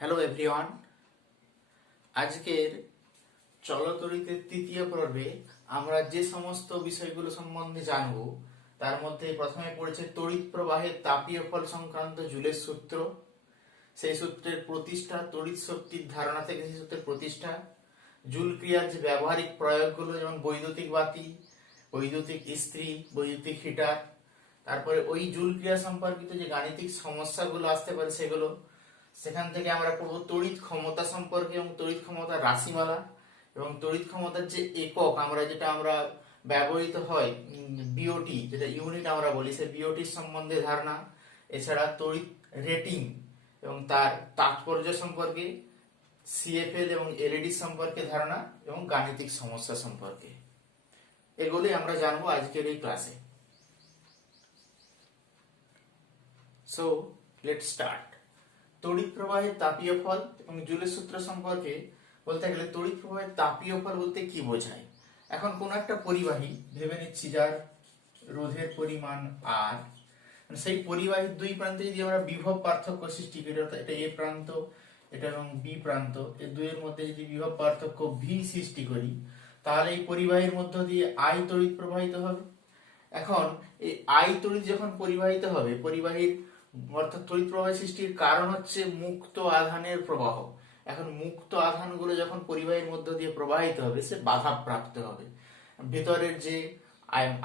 Hello everyone, আজকের চলতরিতের তৃতীয় পর্বে আমরা যে সমস্ত বিষয়গুলো সম্বন্ধে জানব তার মধ্যে প্রথমে পড়েছে তড়িৎ প্রবাহের তাপীয় ফল সংক্রান্ত জুলের সূত্র, সেই সূত্রের প্রতিষ্ঠা, তড়িৎ শক্তির ধারণা থেকে সেই সূত্রের প্রতিষ্ঠা, জুল ক্রিয়ার যে ব্যবহারিক প্রয়োগগুলো যেমন বৈদ্যুতিক বাতি, বৈদ্যুতিক ইস্ত্রি, বৈদ্যুতিক হিটার, তারপরে ওই জুল ক্রিয়া সম্পর্কিত যে গাণিতিক সমস্যাগুলো আসতে পারে সেগুলো, সেখান থেকে আমরা পড়বো তড়িৎ ক্ষমতা সম্পর্কে এবং তড়িৎ ক্ষমতার রাশিমালা এবং তড়িৎ ক্ষমতার যে একক আমরা ব্যবহৃত হয় বিওটি, যেটা ইউনিট আমরা বলি, সেই বিওটির সম্বন্ধে ধারণা, এছাড়া তড়িৎ রেটিং এবং তার তাৎপর্য সম্পর্কে, সিএফএল এবং এলইডি সম্পর্কে ধারণা এবং গাণিতিক সমস্যা সম্পর্কে, এগুলোই আমরা জানবো আজকের এই ক্লাসে। So let's start. তড়িৎ প্রবাহের তাপীয় ফল এবং জুলের সূত্র সম্পর্কে বলতে গেলে তড়িৎ প্রবাহের তাপীয় ফল বলতে কি বোঝায়? এখন কোন একটা পরিবাহী ভেবে নিচ্ছি যার রোধের পরিমাণ আর, সেই পরিবাহীর দুই প্রান্তে যদি আমরা বিভব পার্থক্য সৃষ্টি করি, অর্থাৎ এটা এ প্রান্ত এটা এবং বি প্রান্ত, এই দুইয়ের মধ্যে যদি বিভব পার্থক্য ভি সৃষ্টি করি, তাহলে এই পরিবাহীর মধ্য দিয়ে আই তড়িৎ প্রবাহিত হবে। এখন এই আই তড়িৎ যখন পরিবাহিত হবে, পরিবাহীর অর্থাৎ তড়িৎ প্রবাহ সৃষ্টির কারণ হচ্ছে মুক্ত আধানের প্রবাহ। এখন মুক্ত আধানগুলো যখন পরিবাহীর মধ্য দিয়ে প্রবাহিত হবে, সে বাধাপ্রাপ্ত হবে। ভেতরের যে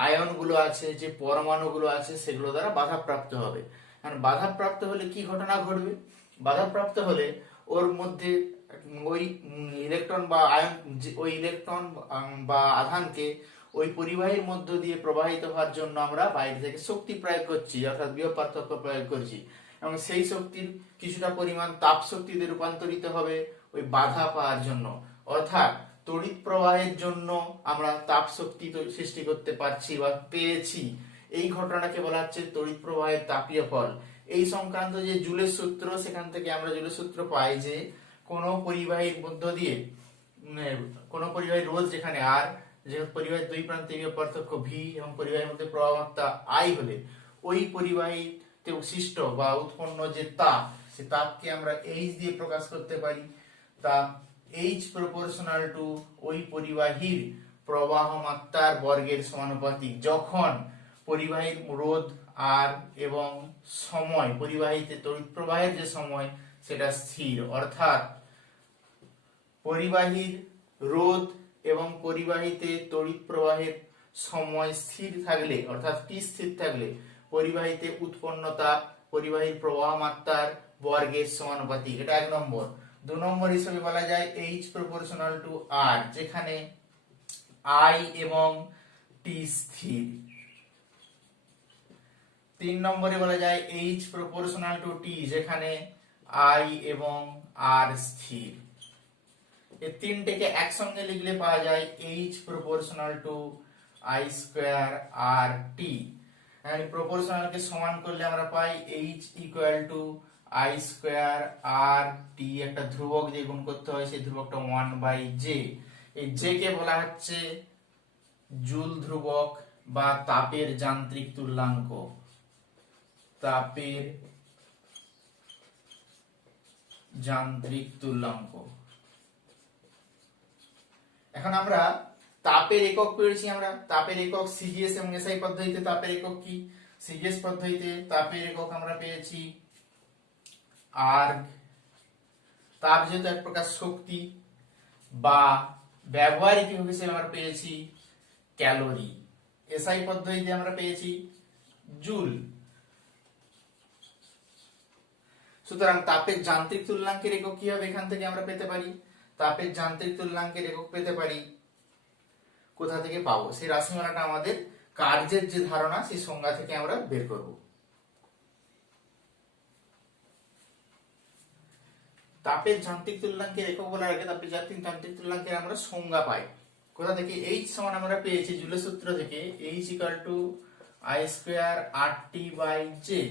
আয়নগুলো আছে, যে পরমাণুগুলো আছে, সেগুলো দ্বারা বাধাপ্রাপ্ত হবে। কারণ বাধাপ্রাপ্ত হলে কি ঘটনা ঘটবে? বাধাপ্রাপ্ত হলে ওর মধ্যে ওই ইলেকট্রন বা আয়ন, ওই ইলেকট্রন বা আধানকে ওই পরিবাহীর মধ্য দিয়ে প্রবাহিত হওয়ার জন্য আমরা বাইরে থেকে শক্তি প্রয়োগ করছি, অর্থাৎ বিভব পার্থক্য প্রয়োগ করছি, এবং সেই শক্তির কিছুটা পরিমাণ তাপ শক্তিতে রূপান্তরিত হবে ওই বাধা পাওয়ার জন্য। অর্থাৎ তড়িৎ প্রবাহের জন্য আমরা তাপ শক্তি সৃষ্টি করতে পারছি বা পেয়েছি, এই ঘটনাকে বলা হচ্ছে তড়িৎ প্রবাহের তাপীয় ফল। এই সংক্রান্ত যে জুলের সূত্র, সেখান থেকে আমরা জুলের সূত্র পাই যে কোনো পরিবাহীর মধ্য দিয়ে, কোনো পরিবাহীর রোধ যেখানে আর, যে পরিবাহীর দুই প্রান্তে পার্থক্য ভি এবং পরিবাহীর মধ্যে প্রবাহ মাত্রা আই হলে ওই পরিবাহীতে সৃষ্ট বা উৎপন্ন যে তাপ, সে তাপকে আমরা এইচ দিয়ে প্রকাশ করতে পারি। তাপ এইচ প্রপোর্শনাল টু ওই পরিবাহীর প্রবাহ মাত্রার বর্গের সমানুপাতিক, যখন পরিবাহীর রোধ আর এবং সময়, পরিবাহীতে তড়িৎ প্রবাহের যে সময় সেটা স্থির। অর্থাৎ পরিবাহীর রোধ এবং পরিবাহীতে তড়িৎ প্রবাহের সময় স্থির থাকলে, অর্থাৎ টি স্থির থাকলে, পরিবাহীতে উৎপন্ন তাপ পরিবাহীর প্রবাহ মাত্রার বর্গের সমানুপাতিক। এটা 1 নম্বর। 2 নম্বর হিসেবে বলা যায় এইচ প্রপোর্শনাল টু আর, যেখানে আই এবং টি স্থির। 3 নম্বরে বলা যায় এইচ প্রপোর্শনাল টু টি, যেখানে আই এবং আর স্থির। এই তিনটেকে একসঙ্গে লিখলে পাওয়া যায় H proportional to I square R T. প্রপোর্শনালকে সমান করলে আমরা পাই H equal to I square R T, একটা ধ্রুবক দিয়ে গুণ করতে হয়, সেই ধ্রুবকটা 1/j। এই j কে বলা হচ্ছে জুল ধ্রুবক বা তাপের যান্ত্রিক তুল্যাঙ্ক। তাপের যান্ত্রিক তুল্যাঙ্ক। এখন আমরা তাপের একক পেয়েছি, আমরা তাপের একক সিজিএস এবং এসআই পদ্ধতিতে তাপের একক কি? সিজিএস পদ্ধতিতে তাপের একক আমরা পেয়েছি আর্গ, তাপ যেহেতু এক প্রকার শক্তি, বা ব্যবহারিক একক হিসেবে আমরা পেয়েছি ক্যালোরি। এসআই পদ্ধতিতে আমরা পেয়েছি জুল। সুতরাং তাপের যান্ত্রিক তুল্যাঙ্কের একক কি হবে? এখান থেকে আমরা পেতে পারি তাপের যান্ত্রিক তুল্যাঙ্কের একক পেতে পারি। কোথা থেকে পাবো? সেই রাশিমালাটা আমাদের কার্যের যে ধারণা, সেই সংজ্ঞা থেকে আমরা বের করব। তাপের যান্ত্রিক তুল্যাঙ্কের একক বলার আগে তাপের যান্ত্রিক তুল্যাঙ্কের আমরা সংজ্ঞা পাই কোথা থেকে? এইচ সমান আমরা পেয়েছি জুলের সূত্র থেকে, H equal to I square R T by J.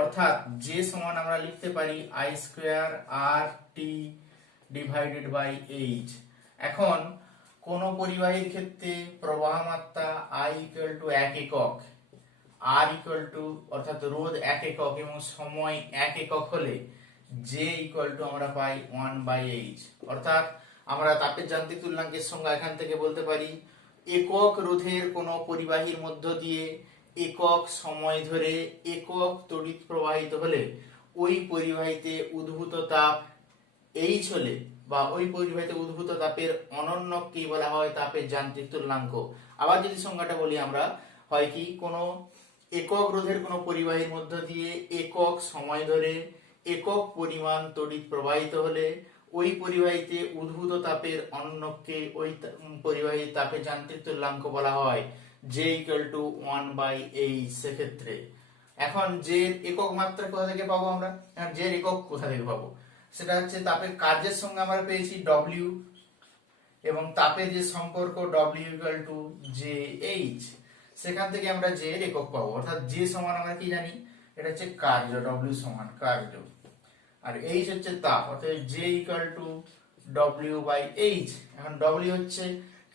অর্থাৎ জে সমান আমরা লিখতে পারি I square R T divided by H. এখন কোন পরিবাহীর ক্ষেত্রে প্রবাহ মাত্রা I ইকুয়াল টু 1 একক, R ইকুয়াল টু অর্থাৎ রোধ 1 একক এবং সময় 1 একক হলে জে ইকুয়াল টু আমরা পাই 1/h। অর্থাৎ আমরা তাপের যান্ত্রিক তুল্যাঙ্কের সংজ্ঞা এখান থেকে বলতে পারি একক রোধের কোনো পরিবাহীর মধ্য দিয়ে একক সময় ধরে একক তড়িৎ প্রবাহিত হলে ওই পরিবাহীতে উদ্ভূত তাপ h হলে বা ওই পরিবাহীতে উদ্ভূত তাপের অনন্যককেই বলা হয় তাপের যান্ত্রিক তুল্যাঙ্ক। আবার যদি সংজ্ঞাটা বলি আমরা, হয় কি কোনো একক রোধের কোনো পরিবাহীর মধ্য দিয়ে একক সময় ধরে একক পরিমাণ তড়িৎ প্রবাহিত হলে ওই পরিবাহীতে উদ্ভূত তাপের অনন্যককে ওই পরিবাহীর তাপের যান্ত্রিক তুল্যাঙ্ক বলা হয় J ইকুয়াল টু 1/h। সেক্ষেত্রে এখন জের একক মাত্রা কোথা থেকে পাবো আমরা? জের একক কোথা থেকে পাবো? সেটা হচ্ছে তাপের কার্যের সঙ্গে আমরা পেয়েছি W, এবং তাপের যে সম্পর্ক W ইকুয়াল টু JH, সেখান থেকে আমরা J এর একক পাবো। অর্থাৎ J সমান আমরা কি জানি, এটা হচ্ছে কার্য, W সমান কার্য, আর H হচ্ছে তাপ, অর্থাৎ J ইকুয়াল টু W/H। এখন W হচ্ছে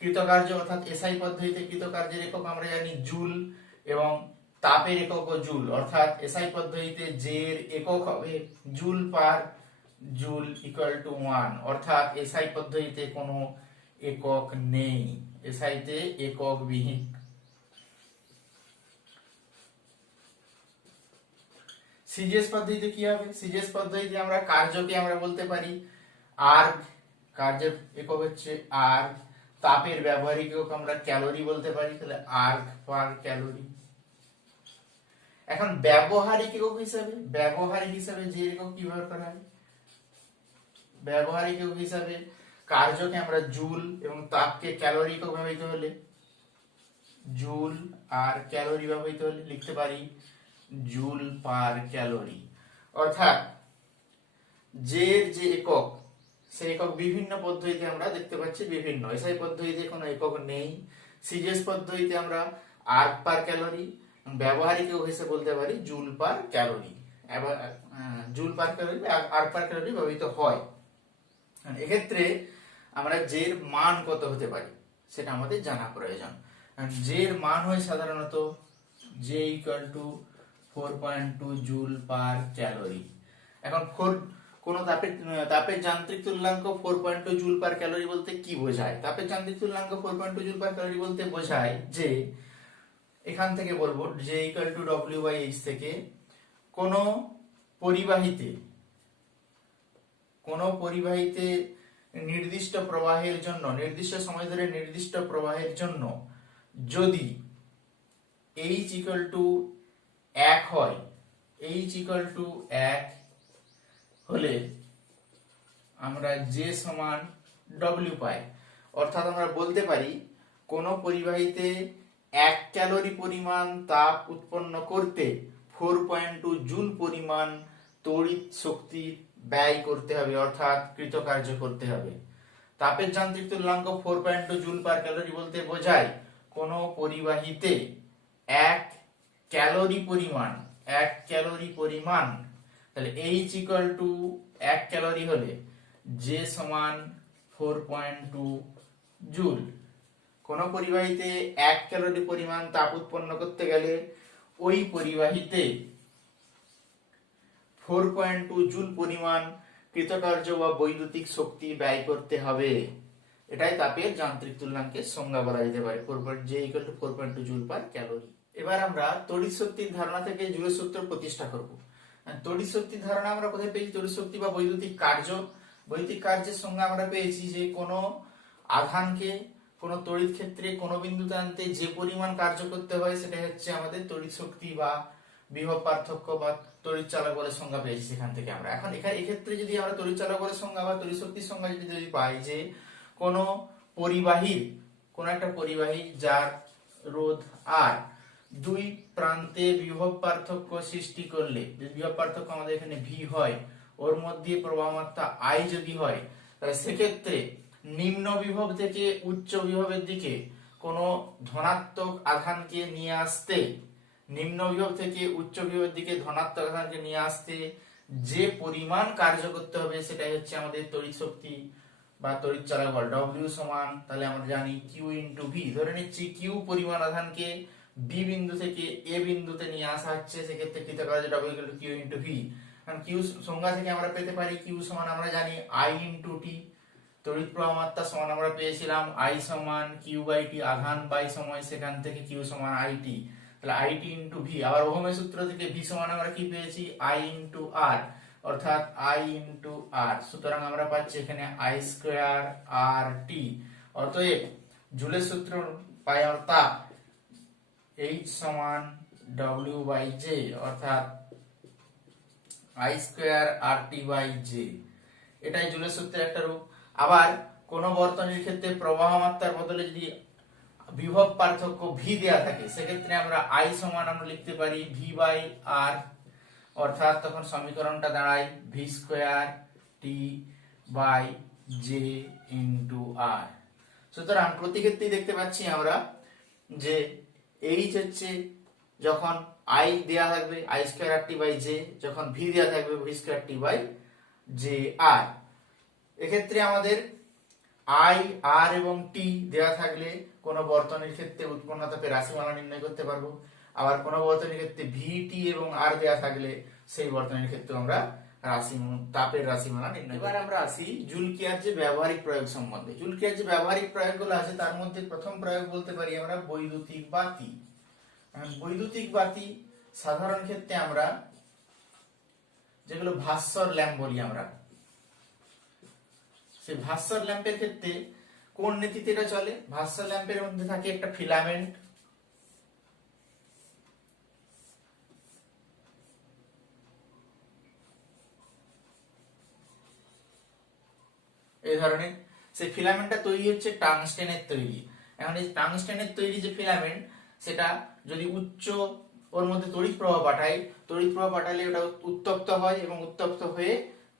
কৃতকার্য, অর্থাৎ SI পদ্ধতিতে কৃতকার্যের একক আমরা জানি জুল, এবং তাপের একক জুল, অর্থাৎ SI পদ্ধতিতে J এর একক হবে joule per joule equal to 1। অর্থাৎ SI পদ্ধতিতে কোনো একক নেই, SI তে একক বিহীন। সিজিএস পদ্ধতিতে কি হবে? সিজিএস পদ্ধতিতে আমরা কার্যকে আমরা বলতে পারি আর্গ, কার্যের একক হচ্ছে আর্গ, তাপের ব্যবহারিক একক আমরা ক্যালোরি বলতে পারি, তাহলে আর্গ পার ক্যালোরি। এখন ব্যবহারিক একক হিসাবে যে একক কি ব্যবহার করা হয়? ব্যবহারিক একক হিসাবে কার্যকে আমরা জুল এবং তাপকে ক্যালোরি একক ব্যবহৃত হলে জুল আর ক্যালোরি ব্যবহৃত হলে লিখতে পারি জুল পার ক্যালোরি। অর্থাৎ যে একক, সেই একক বিভিন্ন পদ্ধতিতে আমরা দেখতে পাচ্ছি বিভিন্ন। এসআই পদ্ধতিতে কোনো একক নেই, সিজিএস পদ্ধতিতে আমরা আর্গ পার ক্যালোরি, ব্যবহারিক একক হিসেবে বলতে পারি joule per calorie. Joule per calorie erg পার ক্যালোরি ব্যবহৃত হয়। এক্ষেত্রে আমরা জের মান কত হতে পারি সেটা আমাদের জানা প্রয়োজন। জের মান হয় সাধারণত J equal to 4.2 joule per calorie. এখন কোন তাপের যান্ত্রিক তুল্যাঙ্ক 4.2 জুল পার ক্যালোরি বলতে কি বোঝায়? তাপের যান্ত্রিক তুল্যাঙ্ক 4.2 জুল পার ক্যালোরি বলতে বোঝায় যে এখান থেকে বলবো J ইকুয়াল টু W/H থেকে কোন পরিবাহীতে নির্দিষ্ট প্রবাহের জন্য, নির্দিষ্ট সময় ধরে নির্দিষ্ট প্রবাহের জন্য যদি H ইকুয়াল টু 1 হয়, H ইকুয়াল টু 1 হলে আমরা J সমান W পাই। অর্থাৎ আমরা বলতে পারি কোন পরিবাহীতে 1 ক্যালোরি পরিমাণ তাপ উৎপন্ন করতে 4.2 জুল পরিমাণ তড়িৎ শক্তি ব্যয় করতে হবে, অর্থাৎ কৃতকার্য করতে হবে। তাপের যান্ত্রিক তুল্যাঙ্ক 4.2 জুল পার ক্যালোরি বলতে বোঝায় কোন পরিবাহীতে 1 ক্যালোরি পরিমাণ, তাহলে H ইকুয়াল টু 1 ক্যালোরি হলে J সমান 4.2 জুল। কোন পরিবাহীতে 1 ক্যালোরি পরিমাণ তাপ উৎপন্ন করতে গেলে ওই পরিবাহীতে 4.2 জুল পরিমাণ কৃতকার্য বা বৈদ্যুতিক শক্তি ব্যয় করতে হবে। এটাই তাপের যান্ত্রিক তুল্যাঙ্কের সংজ্ঞা বলা যেতে পারে, J equal to 4.2 joule per calorie. এবার আমরা তড়িৎ শক্তির ধারণা থেকে জুলের সূত্র প্রতিষ্ঠা করব। তড়িৎ শক্তির ধারণা আমরা কোথায় পেয়েছি? তড়িৎ শক্তি বা বৈদ্যুতিক কার্যের সংজ্ঞা আমরা পেয়েছি যে কোনো আধানকে কোন তড়িৎ ক্ষেত্রে কোন বিন্দুতে আনতে যে পরিমাণ কার্য করতে হয় সেটা হচ্ছে আমাদের তড়িৎ শক্তি বা বিভব পার্থক্য বা তড়িৎ চালক বলের সংজ্ঞা পেয়েছি সেখান থেকে আমরা। এখন এক্ষেত্রে যদি আমরা তড়িৎ চালক বলের সংজ্ঞা বা তড়িৎ শক্তির সংজ্ঞা যদি পাই যে কোন একটা পরিবাহী যার রোধ R, দুই প্রান্তে বিভব পার্থক্য সৃষ্টি করলে, যদি বিভব পার্থক্য আমাদের এখানে V হয়, ওর মধ্যে প্রবাহ মাত্রা I যদি হয়, তাহলে সেক্ষেত্রে নিম্ন বিভব থেকে উচ্চ বিভবের দিকে কোন ধনাত্মক আধানকে নিয়ে আসতে, নিম্ন বিভব থেকে উচ্চ বিভবের দিকে ধনাত্মক আধানকে নিয়ে আসতে যে পরিমাণ কার্য করতে হবে সেটাই হচ্ছে আমাদের তড়িৎ শক্তি বা তড়িৎ চালক বল। W সমান, তাহলে আমরা জানি Q ইন্টু V। ধরে নিচ্ছি Q পরিমাণ আধানকে B বিন্দু থেকে A বিন্দুতে নিয়ে আসা হচ্ছে, সেক্ষেত্রে কৃতকার্য W equal to Q into V। কারণ কিউ সংজ্ঞা থেকে আমরা পেতে পারি কিউ সমান আমরা জানি আই ইন্টু টি, তড়িৎ প্রবাহ মাত্রা সমান আমরা পেয়েছিলাম আই সমান কিউ বাই টি, আধান বাই সময়, সেখান থেকে কিউ সমান আই টি, তাহলে আই টি ইন্টু ভি। আবার ওহমের সূত্র থেকে ভি সমান আমরা কি পেয়েছি আই ইন্টু আর, অর্থাৎ আই ইন্টু আর। সুতরাং আমরা পাচ্ছি এখানে আই স্কোয়ার আর টি। অতএব জুলের সূত্র পাই আমরা তাপ H সমান W বাই জে, অর্থাৎ I square R T by J. এটাই জুলের সূত্রের একটা রূপ। আবার কোন বর্তনীর ক্ষেত্রে প্রবাহ মাত্রার বদলে যদি বিভব পার্থক্য ভি দেয়া থাকে, সেক্ষেত্রে আমরা আই সমান আমরা লিখতে পারি ভি বাই আর, অর্থাৎ তখন সমীকরণটা দাঁড়ায় V square T by J into R. সুতরাং প্রতি ক্ষেত্রেই দেখতে পাচ্ছি আমরা যে এইচ হচ্ছে যখন আই দেয়া থাকবে I square R T by J, যখন ভি দেয়া থাকবে V square T by J R. এক্ষেত্রে আমাদের আই আর এবং টি দেয়া থাকলে কোন বর্তনীর ক্ষেত্রে উৎপন্ন তাপের রাশিমালা নির্ণয় করতে পারবো। আবার কোন বর্তনীর ক্ষেত্রে ভি টি এবং আর দেয়া থাকলে সেই বর্তনীর ক্ষেত্রে আমরা তাপের রাশিমালা নির্ণয়। এবার আমরা আসি জুলকিয়ার যে ব্যবহারিক প্রয়োগ সম্বন্ধে। জুলকিয়ার যে ব্যবহারিক প্রয়োগগুলো আছে তার মধ্যে প্রথম প্রয়োগ বলতে পারি আমরা বৈদ্যুতিক বাতি। বৈদ্যুতিক বাতি সাধারণ ক্ষেত্রে আমরা যেগুলো ভাস্বর ল্যাম্প বলি আমরা, সেই ভাস্বর ল্যাম্পের ক্ষেত্রে কোন নীতিতে এটা চলে? ভাস্বর ল্যাম্পের মধ্যে থাকে একটা ফিলামেন্ট, এই ধরনের। সেই ফিলামেন্টটা তৈরি হচ্ছে টাংস্টেনের তৈরি। এখন এই টাংস্টেনের তৈরি যে ফিলামেন্ট, সেটা যদি উচ্চ ওর মধ্যে তড়িৎ প্রবাহ পাঠালে ওটা উত্তপ্ত হয় এবং উত্তপ্ত হয়ে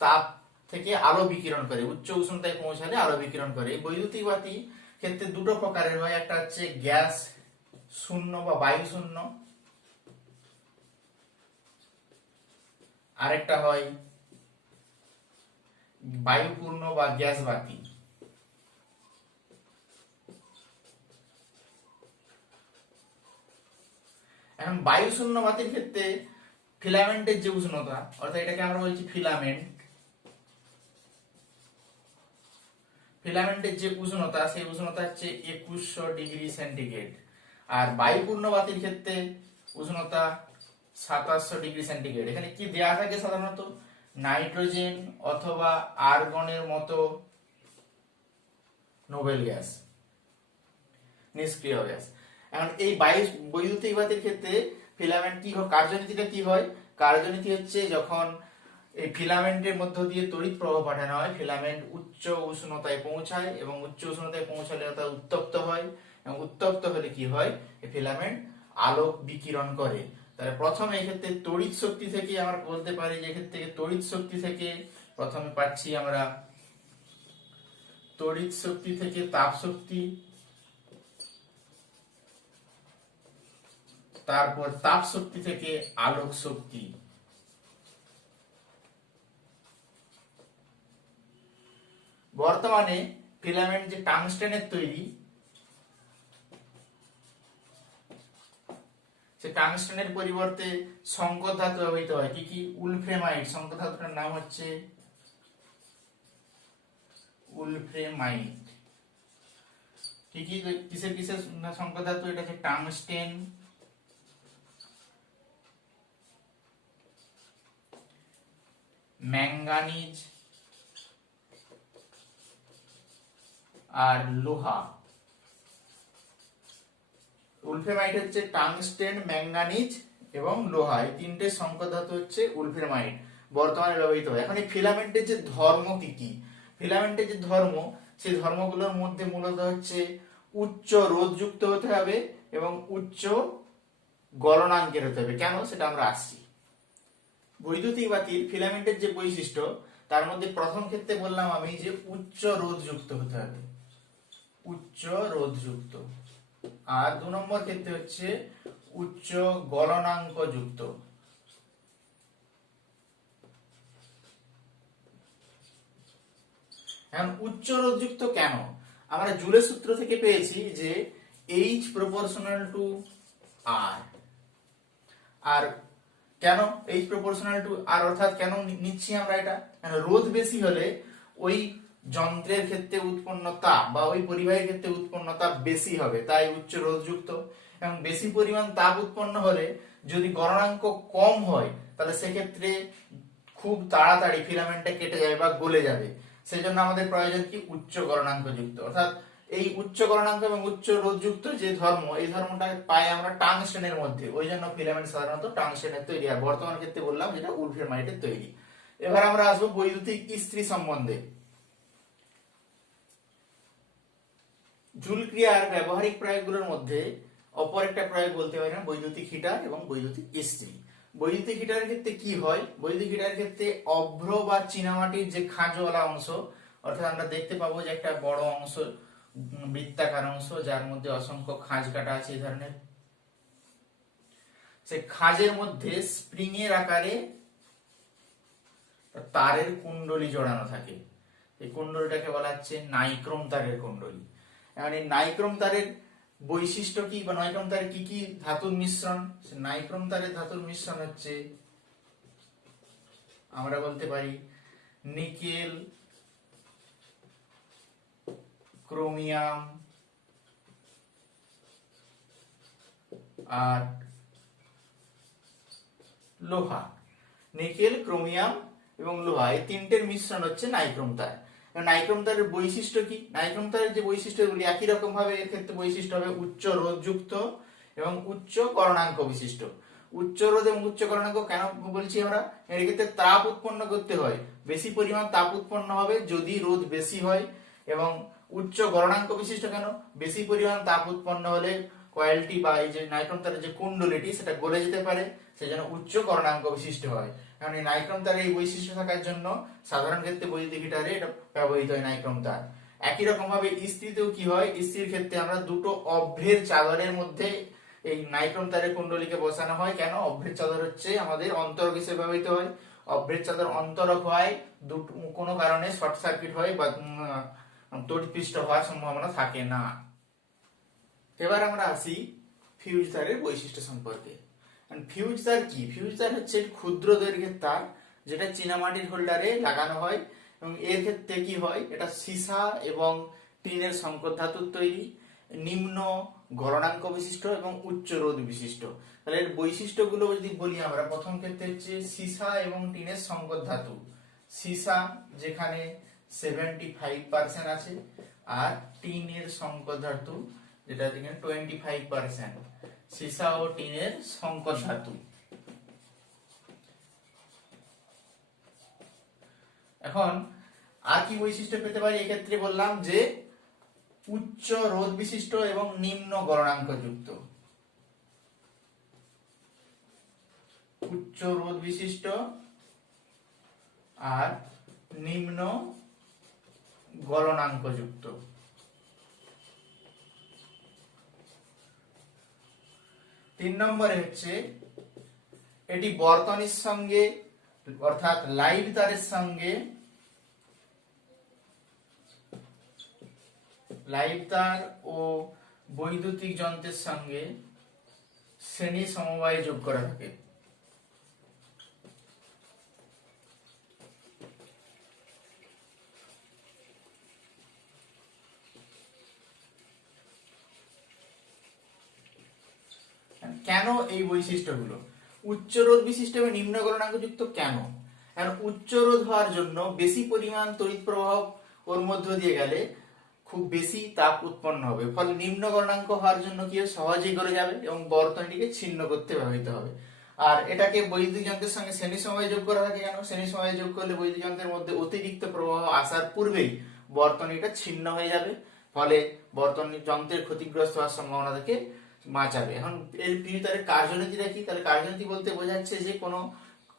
তাপ থেকে আলো বিকিরণ করে, উচ্চ উষ্ণতায় পৌঁছালে আলো বিকিরণ করে। বৈদ্যুতিক বাতি ক্ষেত্রে দুটো প্রকারের হয়, একটা হচ্ছে গ্যাস শূন্য বা বায়ু শূন্য, আরেকটা হয় বায়ুপূর্ণ বা গ্যাস বাতি। এখন বায়ু শূন্য বাতির ক্ষেত্রে ফিলামেন্টের যে উষ্ণতা, অর্থাৎ এটাকে আমরা বলছি ফিলামেন্টের যে উষ্ণতা, সেই উষ্ণতা হচ্ছে 2100 ডিগ্রি সেন্টিগ্রেড। আর বায়ুপূর্ণ বাতির ক্ষেত্রে উষ্ণতা 2700 ডিগ্রি সেন্টিগ্রেড। এখানে কি দেয়া থাকে? সাধারণত নাইট্রোজেন অথবা আর্গনের মতো নোবেল গ্যাস, নিষ্ক্রিয় গ্যাস। এখন এই বৈদ্যুতিক বাতির ক্ষেত্রে ফিলামেন্ট কি হয়, কার্যনীতিটা কি হয়? কার্যনীতি হচ্ছে যখন এই ফিলামেন্টের মধ্য দিয়ে তড়িৎ প্রবাহ পাঠানো হয়, ফিলামেন্ট উচ্চ উষ্ণতায় পৌঁছায় এবং উচ্চ উষ্ণতায় পৌঁছালে তা উত্তপ্ত হয়, এবং উত্তপ্ত হলে কি হয়, এই ফিলামেন্ট আলোক বিকিরণ করে। তাহলে প্রথমে এই ক্ষেত্রে তড়িৎ শক্তি থেকে আমরা বলতে পারি যে ক্ষেত্রে তড়িৎ শক্তি থেকে প্রথমে পাচ্ছি আমরা তড়িৎ শক্তি থেকে তাপ শক্তি, তারপর তাপ শক্তি থেকে আলোক শক্তি। বর্তমানে ফিলামেন্ট যে টাংস্টেনের তৈরি, সে টাংস্টেনের পরিবর্তে সংকর ধাতু ব্যবহৃত হয়। কি কি? উলফ্রেমাইড। সংকর ধাতুটার নাম হচ্ছে উলফ্রেমাইড। কি কি কিসের কিসের সংকর ধাতু? এটা হচ্ছে টাংস্টেন, ম্যাঙ্গানিজ আর লোহা। উলফ্রেমাইড হচ্ছে টাংস্টেন, ম্যাঙ্গানিজ এবং লোহা, এই তিনটে সংকর ধাতু হচ্ছে উলফ্রেমাইড, বর্তমানে ব্যবহৃত হয়। এখন এই ফিলামেন্টের যে ধর্ম কি কি? ফিলামেন্টের যে ধর্ম, সেই ধর্মগুলোর মধ্যে মূলত হচ্ছে উচ্চ রোধযুক্ত হতে হবে এবং উচ্চ গলনাঙ্কের হতে হবে। কেন? সেটা আমরা আসছি। বৈদ্যুতিক বাতির ফিলামেন্টের যে বৈশিষ্ট্য, তার মধ্যে প্রথম ক্ষেত্রে বললাম আমি যে উচ্চ রোধযুক্ত হতে হবে, উচ্চ রোধযুক্ত। আর 2 নম্বর ক্ষেত্রে হচ্ছে উচ্চ গলনাঙ্ক যুক্ত। এখন উচ্চ রোধযুক্ত কেন? আমরা জুলের সূত্র থেকে পেয়েছি যে H proportional to R, আর কেন H প্রপোর্শনাল টু R, অর্থাৎ কেন নিচ্ছি আমরা এটা, কেন রোধ বেশি হলে ওই যন্ত্রের ক্ষেত্রে উৎপন্ন তাপ বা ওই পরিবাহীর ক্ষেত্রে উৎপন্ন তাপ বেশি হবে, তাই উচ্চ রোধযুক্ত। এবং বেশি পরিমাণ তাপ উৎপন্ন হলে যদি গলনাঙ্ক কম হয় তাহলে সেক্ষেত্রে খুব তাড়াতাড়ি ফিলামেন্টটা কেটে যাবে বা গলে যাবে, সেই জন্য আমাদের প্রয়োজন কি উচ্চ গলনাঙ্ক যুক্ত। অর্থাৎ এই উচ্চ গলনাঙ্ক এবং উচ্চ রোধযুক্ত যে ধর্ম, এই ধর্মটা পাই আমরা টাংস্টেনের মধ্যে, ওই জন্য ফিলামেন্ট সাধারণত টাংস্টেনের তৈরি, আর বর্তমান ক্ষেত্রে বললাম যেটা উলফেমাইটের তৈরি। এবার আমরা আসবো বৈদ্যুতিক ইস্ত্রি সম্বন্ধে। জুল ক্রিয়ার ব্যবহারিক প্রয়োগগুলোর মধ্যে অপর একটা প্রয়োগ বলতে পারি না বৈদ্যুতিক হিটার এবং বৈদ্যুতিক ইস্ত্রি। বৈদ্যুতিক হিটারের ক্ষেত্রে কি হয়, বৈদ্যুতিক হিটারের ক্ষেত্রে অভ্র বা চীনামাটির যে খাঁজওয়ালা অংশ, অর্থাৎ আমরা দেখতে পাবো যে একটা বড় অংশ, বৃত্তাকার অংশ যার মধ্যে অসংখ্য খাঁজ কাটা আছে এই ধরনের, সেই খাঁজের মধ্যে স্প্রিং এর আকারে তারের কুণ্ডলী জড়ানো থাকে। এই কুণ্ডলীটাকে বলা হচ্ছে নাইক্রোম তারের কুণ্ডলী। এখন এই নাইক্রোম তারের বৈশিষ্ট্য কি, বা নাইক্রোম তারের কি কি ধাতুর মিশ্রণ? নাইক্রোম তারের ধাতুর মিশ্রণ হচ্ছে আমরা বলতে পারি নিকেল, ক্রোমিয়াম আর লোহা। নিকেল, ক্রোমিয়াম এবং লোহা, এই তিনটের মিশ্রণ হচ্ছে নাইক্রোম তার। নাইক্রোম তারের বৈশিষ্ট্য কি? নাইক্রোম তারের যে বৈশিষ্ট্যগুলি একই রকম ভাবে এর ক্ষেত্রে বৈশিষ্ট্য হবে উচ্চ রোধযুক্ত এবং উচ্চ গলনাঙ্ক বিশিষ্ট। উচ্চ রোধ এবং উচ্চ গলনাঙ্ক কেন বলছি আমরা? এর ক্ষেত্রে তাপ উৎপন্ন করতে হয়, বেশি পরিমাণ তাপ উৎপন্ন হবে যদি রোধ বেশি হয়। এবং উচ্চ গলনাঙ্ক বিশিষ্ট কেন? বেশি পরিমাণ তাপ উৎপন্ন হলে কয়েলটি বা এই যে নাইক্রোম তারের যে কুণ্ডলীটি সেটা গলে যেতে পারে, সেই জন্য উচ্চ গলনাঙ্ক বিশিষ্ট হয়। কারণ এই নাইক্রোম তারের এই বৈশিষ্ট্য থাকার জন্য সাধারণ ক্ষেত্রে বৈদ্যুতিক হিটারে এটা ব্যবহৃত হয় নাইক্রোম তার। একই রকম ভাবে ইস্ত্রিতেও কি হয়, ইস্ত্রির ক্ষেত্রে আমরা দুটো অভ্রের চাদরের মধ্যে এই নাইক্রোম তারের কুণ্ডলীকে বসানো হয়। কেন? অভ্রের চাদর হচ্ছে আমাদের অন্তরক হিসেবে ব্যবহৃত হয়। অভ্রের চাদর অন্তরক হয়, কোনো কারণে শর্ট সার্কিট হয় বা তড়িৎপৃষ্ট হওয়ার সম্ভাবনা থাকে না। এবার আমরা আসি ফিউজ তারের বৈশিষ্ট্য সম্পর্কে। ফিউজ তার কি? ফিউজ তার হচ্ছে ক্ষুদ্র দৈর্ঘ্যের তার যেটা চীনামাটির হোল্ডারে লাগানো হয়। এবং এর ক্ষেত্রে কি হয়, এটা সীসা এবং টিনের সংকর ধাতুর তৈরি, নিম্ন গলনাঙ্ক বিশিষ্ট এবং উচ্চ রোধ বিশিষ্ট। তাহলে এর বৈশিষ্ট্যগুলো যদি বলি আমরা, প্রথম ক্ষেত্রে হচ্ছে সীসা এবং টিনের সংকর ধাতু। সীসা যেখানে 75% আছে, আর টিনের সংকর ধাতু যেটা এখানে 25%। সীসা ও টিনের সংকর ধাতু। এখন আর কি বৈশিষ্ট্য পেতে পারি? এক্ষেত্রে বললাম যে উচ্চ রোধ বিশিষ্ট এবং নিম্ন গলনাঙ্ক যুক্ত। উচ্চ রোধ বিশিষ্ট আর নিম্ন গলনাঙ্ক যুক্ত। 3 নম্বরে হচ্ছে এটি বর্তনীর সঙ্গে অর্থাৎ লাইভ তারের সঙ্গে, লাইভ তার ও বৈদ্যুতিক যন্ত্রের সঙ্গে শ্রেণী সমবায় যোগ করা থাকে। কেন এই বৈশিষ্ট্যগুলো? উচ্চ রোধ বিশিষ্ট এবং নিম্ন গলনাঙ্ক যুক্ত কেন? কারণ উচ্চ রোধ হওয়ার জন্য বেশি পরিমাণ তড়িৎ প্রবাহ ওর মধ্য দিয়ে গেলে খুব বেশি তাপ উৎপন্ন হবে, ফলে নিম্ন গলনাঙ্ক হওয়ার জন্য কি সহজেই গলে যাবে এবং বর্তনীটিকে ছিন্ন করতে ব্যবহৃত হবে। আর এটাকে বৈদ্যুতিক যন্ত্রের সঙ্গে শ্রেণী সমবায় যোগ করা থাকে। কেন? শ্রেণী সমবায় যোগ করলে বৈদ্যুতিক যন্ত্রের মধ্যে অতিরিক্ত প্রবাহ আসার পূর্বেই বর্তনীটা ছিন্ন হয়ে যাবে, ফলে বর্তনী যন্ত্রের ক্ষতিগ্রস্ত হওয়ার সম্ভাবনা থেকে বাঁচাবে। এখন এর ফিউজ তারের কার্যনীতিটা কি? তাহলে কার্যনীতি বলতে বোঝাচ্ছে যে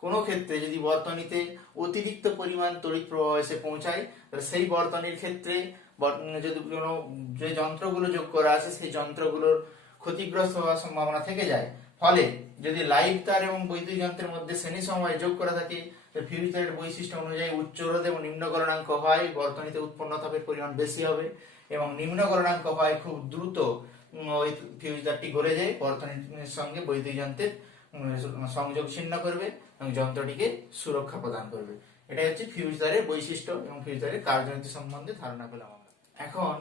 কোনো ক্ষেত্রে যদি বর্তনীতে অতিরিক্ত পরিমাণ তড়িৎ প্রবাহ এসে পৌঁছায়, তাহলে সেই বর্তনীর ক্ষেত্রে যদি কোনো যে যন্ত্রগুলো যোগ করা আছে সেই যন্ত্রগুলোর ক্ষতিগ্রস্ত হওয়ার সম্ভাবনা থেকে যায়। ফলে যদি লাইভ তার এবং বৈদ্যুতিক যন্ত্রের মধ্যে শ্রেণী সমবায় যোগ করা থাকে, ফিউজ তারের বৈশিষ্ট্য অনুযায়ী উচ্চ রোধ এবং নিম্ন গলনাঙ্ক হয়, বর্তনীতে উৎপন্ন তাপের পরিমাণ বেশি হবে, এবং নিম্ন গলনাঙ্ক হয় খুব দ্রুত ওই ফিউজ তারটি গলে যায় বর্তনীর সঙ্গে বৈদ্যুতিক যন্ত্রের সংযোগ ছিন্ন করবে এবং যন্ত্রটিকে সুরক্ষা প্রদান করবে। এটাই হচ্ছে ফিউজ তারের বৈশিষ্ট্য এবং ফিউজ তারের কার্যনীতি সম্বন্ধে ধারণা পেলাম আমরা। এখন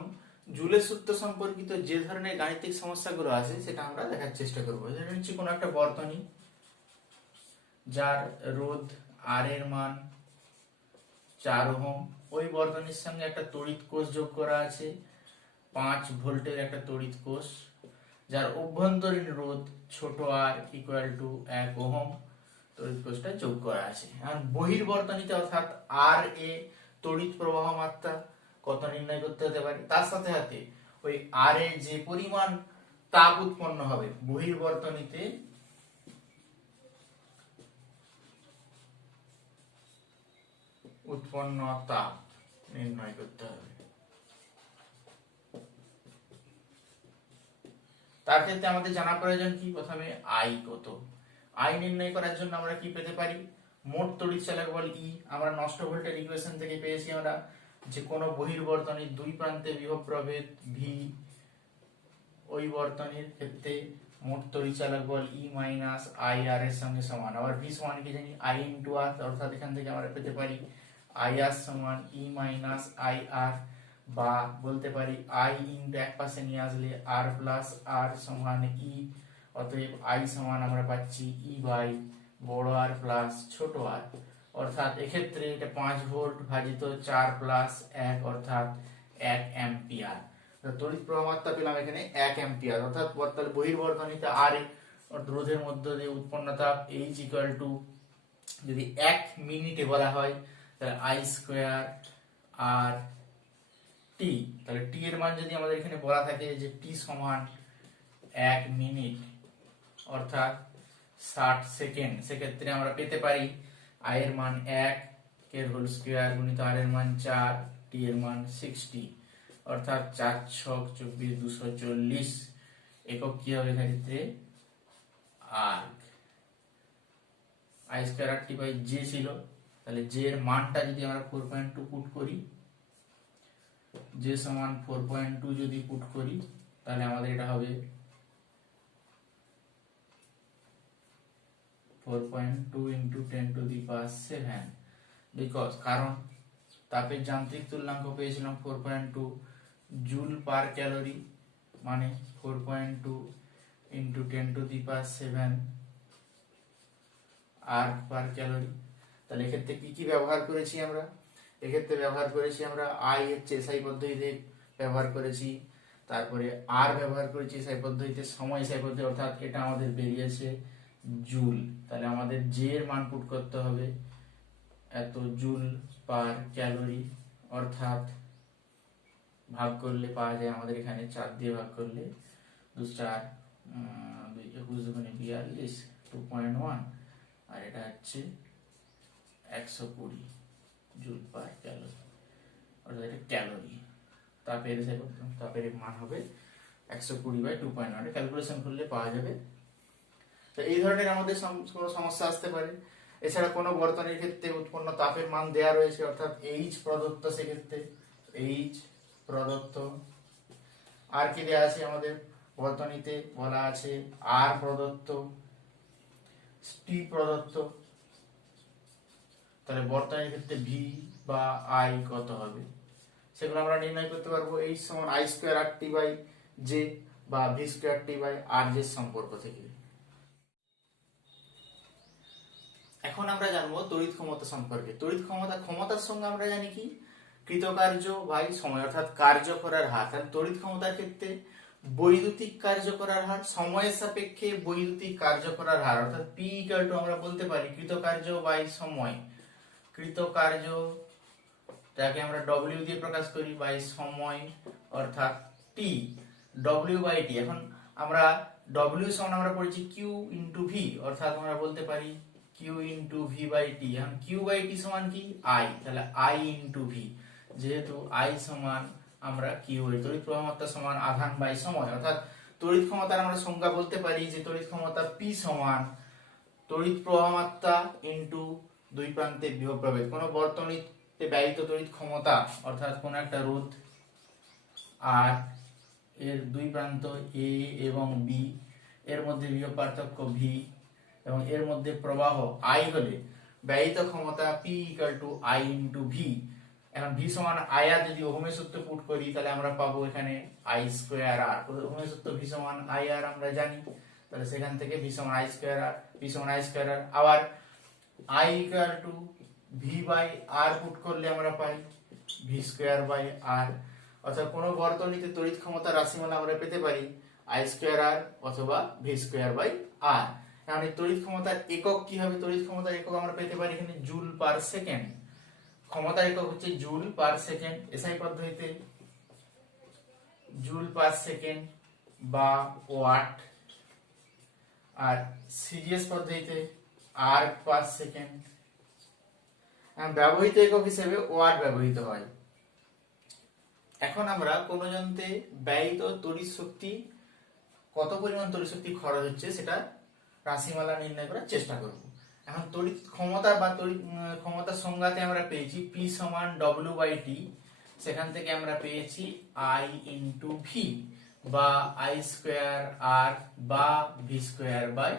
জুলের সূত্র সম্পর্কিত যে ধরনের গাণিতিক সমস্যাগুলো আছে সেটা আমরা দেখার চেষ্টা করবো। যেটা হচ্ছে কোনো একটা বর্তনী যার রোধ আর এর মান 4 ওহম, ওই বর্তনীর সঙ্গে একটা তড়িৎ কোষ যোগ করা আছে 5 ভোল্টের একটা তড়িৎ কোষ, যার অভ্যন্তরীণ রোধ ছোট আর ইকুয়াল টু 1 ওহম, তড়িৎ কোষটা যোগ করা আছে। এখন বহির্বর্তনীতে অর্থাৎ আর এ তড়িৎ প্রবাহ মাত্রা কত নির্ণয় করতে হতে পারে, তার সাথে সাথে ওই আর এ যে পরিমাণ তাপ উৎপন্ন হবে বহির্বর্তনীতে উৎপন্ন তাপ নির্ণয় করতে হবে। তার ক্ষেত্রে আমাদের জানা প্রয়োজন কি, প্রথমে আই কত। আই নির্ণয় করার জন্য আমরা কি পেতে পারি, মোট তড়িৎ চালক বল ই। আমরা নষ্ট ভোল্টের ইকুয়েশন থেকে পেয়েছি আমরা যে কোন বহির্বর্তনীর দুই প্রান্তে বিভব প্রভেদ ভি, ওই বর্তনীর ক্ষেত্রে মোট তড়িৎ চালক বল ই মাইনাস আই আর এর সঙ্গে সমান। আবার ভি সমান কি জানি, আই ইন্টু আর, অর্থাৎ এখান থেকে আমরা পেতে পারি আই আর সমান ই মাইনাস আই আর, বা বলতে পারি আই ইন্টু এক পাশে নিয়ে আসলে আর প্লাস আর সমান ই, অতএব আই সমান আমরা পাচ্ছি ই বাই বড় আর প্লাস ছোট আর, অর্থাৎ এক্ষেত্রে এটা 5 ভোল্ট ভাজিত 4 প্লাস 1 অর্থাৎ 1 অ্যাম্পিয়ার। তড়িৎ প্রবাহ মাত্রা পেলাম এখানে 1 অ্যাম্পিয়ার, অর্থাৎ বহির্বর্তনীতে আর রোধের মধ্য দিয়ে উৎপন্ন তাপ H ইকুয়াল টু, যদি 1 মিনিটে বলা হয় তাহলে আই স্কোয়ার আর টি, তাহলে টি এর মান যদি আমাদের এখানে বলা থাকে যে টি সমান 1 মিনিট অর্থাৎ 60 সেকেন্ড, সেক্ষেত্রে আমরা পেতে পারি আই এর মান 1 এর হোল স্কোয়ার গুণিত আর এর মান 4, টি এর মান 60, অর্থাৎ 4 ছক 24 240 একক কি হবে এক্ষেত্রে erg. I square R T by J ছিল, তাহলে জে এর মানটা যদি আমরা 4.2 পুট করি, জে সমান 4.2 যদি পুট করি তাহলে আমাদের এটা হবে 4.2 into 10 to the power 7, because কারণ তাপের যান্ত্রিক তুল্যাঙ্ক পেয়েছিলাম 4.2 জুল পার ক্যালোরি, মানে 4.2 into 10 to the power 7 erg per calorie. তাহলে এক্ষেত্রে কি কি ব্যবহার করেছি আমরা, এক্ষেত্রে ব্যবহার করেছি আমরা আই হচ্ছে এসআই পদ্ধতিতে ব্যবহার করেছি, তারপরে আর ব্যবহার করেছি এসআই পদ্ধতিতে, সময় এসআই পদ্ধতি, অর্থাৎ এটা আমাদের বেরিয়েছে জুল। তাহলে আমাদের জে এর মান পুট করতে হবে এত জুল পার ক্যালোরি, অর্থাৎ ভাগ করলে পাওয়া যায় আমাদের এখানে 4 দিয়ে ভাগ করলে 2 4 21 দুগুণে 42 2.1, আর এটা হচ্ছে 120 জুল পার ক্যালোরি, অর্থাৎ এটা ক্যালোরি। তাপের মান হবে 120 বাই 2.1, ক্যালকুলেশন করলে পাওয়া যাবে। তো এই ধরনের আমাদের কোনো সমস্যা আসতে পারে। এছাড়া কোনো বর্তনীর ক্ষেত্রে উৎপন্ন তাপের মান দেয়া রয়েছে, অর্থাৎ এইচ প্রদত্ত, সেক্ষেত্রে এইচ প্রদত্ত, আর কি দেয়া আছে আমাদের বর্তনীতে বলা আছে আর প্রদত্ত, টি প্রদত্ত, তাহলে বর্তনীর ক্ষেত্রে ভি বা আই কত হবে সেগুলো আমরা নির্ণয় করতে পারবো এইচ সমান I square R T by J বা V square T by R J সম্পর্ক থেকে। এখন আমরা জানবো তড়িৎ ক্ষমতা সম্পর্কে। তড়িৎ ক্ষমতার সঙ্গে আমরা জানি কি কৃতকার্য বাই সময়, অর্থাৎ কার্য করার হার। তাহলে তড়িৎ ক্ষমতার ক্ষেত্রে বৈদ্যুতিক কার্য করার হার সময়ের সাপেক্ষে বৈদ্যুতিক কার্য করার হার, অর্থাৎ পি ইকুয়াল টু আমরা বলতে পারি কৃতকার্য বাই সময়, কৃতকার্য যাকে আমরা ডব্লিউ দিয়ে প্রকাশ করি বাই সময় অর্থাৎ টি, ডব্লিউ বাই টি। এখন আমরা ডব্লিউ সমান আমরা পড়েছি কিউ ইন্টু ভি, অর্থাৎ আমরা বলতে পারি Q into V by T. এখন কিউ বাই টি সমান কি আই, তাহলে আই ইন্টু ভি, যেহেতু আই সমান আমরা কিউ, তড়িৎ প্রবাহ মাত্রা সমান আধান বাই সময়, অর্থাৎ তড়িৎ ক্ষমতার আমরা সংজ্ঞা বলতে পারি যে তড়িৎ ক্ষমতা পি সমান তড়িৎ প্রবাহ মাত্রা ইন্টু দুই প্রান্তে বিভব প্রভেদ। কোন বর্তনীতে ব্যয়িত তড়িৎ ক্ষমতা, অর্থাৎ কোন একটা রোধ আর এর দুই প্রান্ত এ এবং বি, এর মধ্যে বিভব পার্থক্য ভি, এবং এর মধ্যে প্রবাহ আই হলে ব্যয়িত ক্ষমতা P equal to I into V. এখন ভি সমান আই আর যদি ওহমের সূত্র পুট করি তাহলে আমরা পাবো এখানে আই স্কোয়ার আর। ওহমের সূত্র ভি সমান আই আর আমরা জানি, তাহলে সেখান থেকে ভি সমান আই স্কোয়ার আর, ভি সমান আই স্কোয়ার আর। আবার I equal to V by R put করলে আমরা পাই ভি স্কোয়ার বাই আর। অর্থাৎ কোনো বর্তনীতে তড়িৎ ক্ষমতা রাশিমালা আমরা পেতে পারি আই স্কোয়ার আর অথবা ভি স্কোয়ার বাই আর। এখন এই তড়িৎ ক্ষমতার একক কি হবে? তড়িৎ ক্ষমতার একক আমরা পেতে পারি এখানে জুল পার সেকেন্ড। ক্ষমতার একক হচ্ছে জুল পার সেকেন্ড। এসআই পদ্ধতিতে জুল পার সেকেন্ড বা ওয়াট, আর সিজিএস পদ্ধতিতে আর পার সেকেন্ড। ব্যবহৃত একক হিসেবে ওয়াট ব্যবহৃত হয়। এখন আমরা কোন যন্ত্রে ব্যয়িত তড়িৎ শক্তি, কত পরিমাণ তড়িৎ শক্তি খরচ হচ্ছে সেটা রাশিমালা নির্ণয় করার চেষ্টা করব। এখন তড়িৎ ক্ষমতা বা তড়িৎ ক্ষমতার সংজ্ঞাতে আমরা পেয়েছি পি সমান ডব্লিউ বাই টি, সেখান থেকে আমরা পেয়েছি আই ইন্টু ভি বা আই স্কোয়ার আর বা ভি স্কোয়ার বাই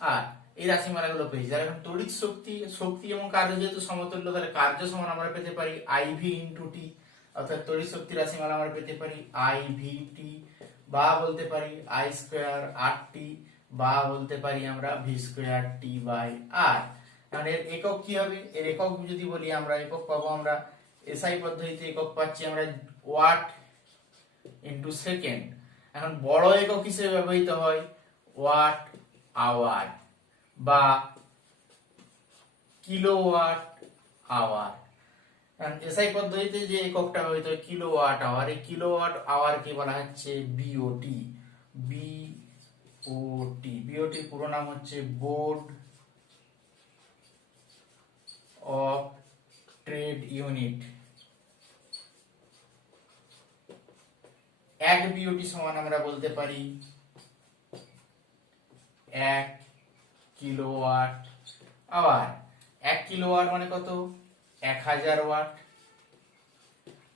আর। এই রাশিমালাগুলো পেয়েছি। যার এখন তড়িৎ শক্তি, শক্তি এবং কার্য যেহেতু সমতুল্য, তাহলে কার্য সমান আমরা পেতে পারি আই ভি ইন্টু টি, অর্থাৎ তড়িৎ শক্তি রাশিমালা আমরা পেতে পারি আই ভি টি, বা বলতে পারি আই স্কোয়ার আর টি, বা বলতে পারি আমরা ভি স্কোয়ার টি বাই আর। কারণ এর একক কি হবে? এর একক যদি বলি আমরা একক পাবো আমরা এসআই পদ্ধতিতে একক পাচ্ছি আমরা ওয়াট ইন্টু সেকেন্ড। এখন বড় একক হিসেবে ব্যবহৃত হয় ওয়াট আওয়ার বা কিলোওয়াট আওয়ার। কারণ এসআই পদ্ধতিতে যে এককটা ব্যবহৃত হয় কিলোওয়াট আওয়ার, এই কিলোওয়াট আওয়ার কে বলা হচ্ছে বিওটি। বিওটি পুরো নাম হচ্ছে বোর্ড অফ ট্রেড ইউনিট। এক বিওটি সমান আমরা বলতে পারি 1 কিলোওয়াট আওয়ার। 1 কিলোওয়াট মানে কত? 1000 ওয়াট।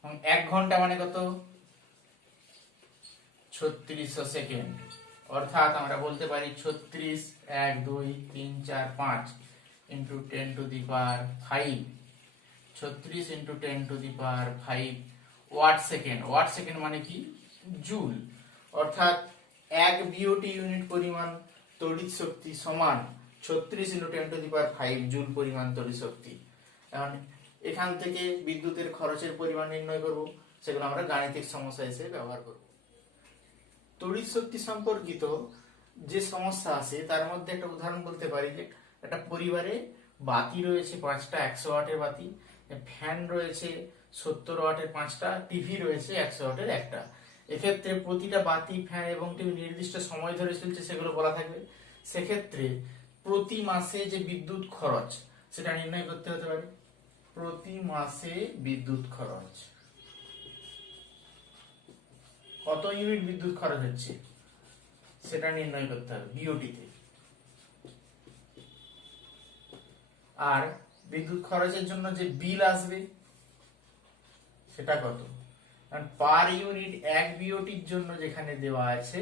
এবং 1 ঘন্টা মানে কত? 3600 সেকেন্ড। অর্থাৎ আমরা বলতে পারি 36 1 2 3 4 5 into 10 to the power 5, 36 into 10 to the power 5 watt second. Watt second মানে কি? জুল। অর্থাৎ 1 বিওটি ইউনিট পরিমাণ তড়িৎ শক্তি সমান 36 into 10 to the power 5 joule পরিমাণ তড়িৎ শক্তি। এখন এখান থেকে বিদ্যুতের খরচের পরিমাণ নির্ণয় করব, সেগুলো আমরা গাণিতিক সমস্যা হিসেবে ব্যবহার করব। তড়িৎ শক্তি সম্পর্কিত যে সমস্যা আছে তার মধ্যে একটা উদাহরণ বলতে পারি যে একটা পরিবারে বাতি রয়েছে 5টা 100 ওয়াটের বাতি, ফ্যান রয়েছে 70 ওয়াটের 5টা, টিভি রয়েছে 100 ওয়াটের একটা। এক্ষেত্রে প্রতিটা বাতি, ফ্যান এবং টিভি নির্দিষ্ট সময় ধরে চলছে সেগুলো বলা থাকবে। সেক্ষেত্রে প্রতি মাসে যে বিদ্যুৎ খরচ সেটা নির্ণয় করতে হতে পারে। প্রতি মাসে বিদ্যুৎ খরচ কত ইউনিট বিদ্যুৎ খরচ হচ্ছে সেটা নির্ণয় করতে হবে বিওটিতে। আর বিদ্যুৎ খরচের জন্য যে বিল আসবে সেটা কত? কারণ পার ইউনিট 1 বিওটির জন্য যেখানে দেওয়া আছে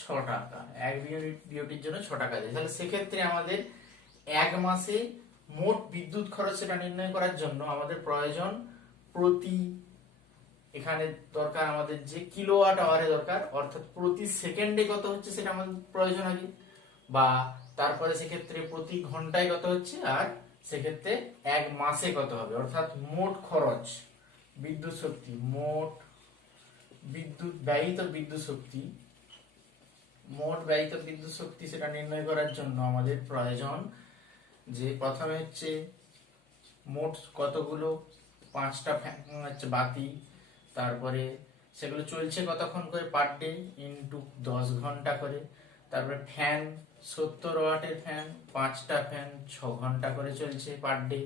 6 টাকা, 1 বিওটির জন্য 6 টাকা দেয়, তাহলে সেক্ষেত্রে আমাদের 1 মাসে মোট বিদ্যুৎ খরচ সেটা নির্ণয় করার জন্য আমাদের প্রয়োজন প্রতি, এখানে দরকার আমাদের যে কিলোওয়াট আওয়ারে দরকার, অর্থাৎ প্রতি সেকেন্ডে কত হচ্ছে সেটা আমাদের প্রয়োজন আগে, বা তারপরে সেক্ষেত্রে প্রতি ঘন্টায় কত হচ্ছে, আর সেক্ষেত্রে 1 মাসে কত হবে। অর্থাৎ মোট খরচ বিদ্যুৎ শক্তি, মোট বিদ্যুৎ ব্যয়িত বিদ্যুৎ শক্তি, মোট ব্যয়িত বিদ্যুৎ শক্তি সেটা নির্ণয় করার জন্য আমাদের প্রয়োজন যে প্রথমে হচ্ছে মোট কতগুলো 5টা হচ্ছে বাতি, তারপরে সেগুলো চলছে কতক্ষণ করে পার ডে ইনটু 10 ঘন্টা করে, তারপরে ফ্যান 70 ওয়াটের ফ্যান, 5টা ফ্যান 6 ঘন্টা করে চলছে পার ডে,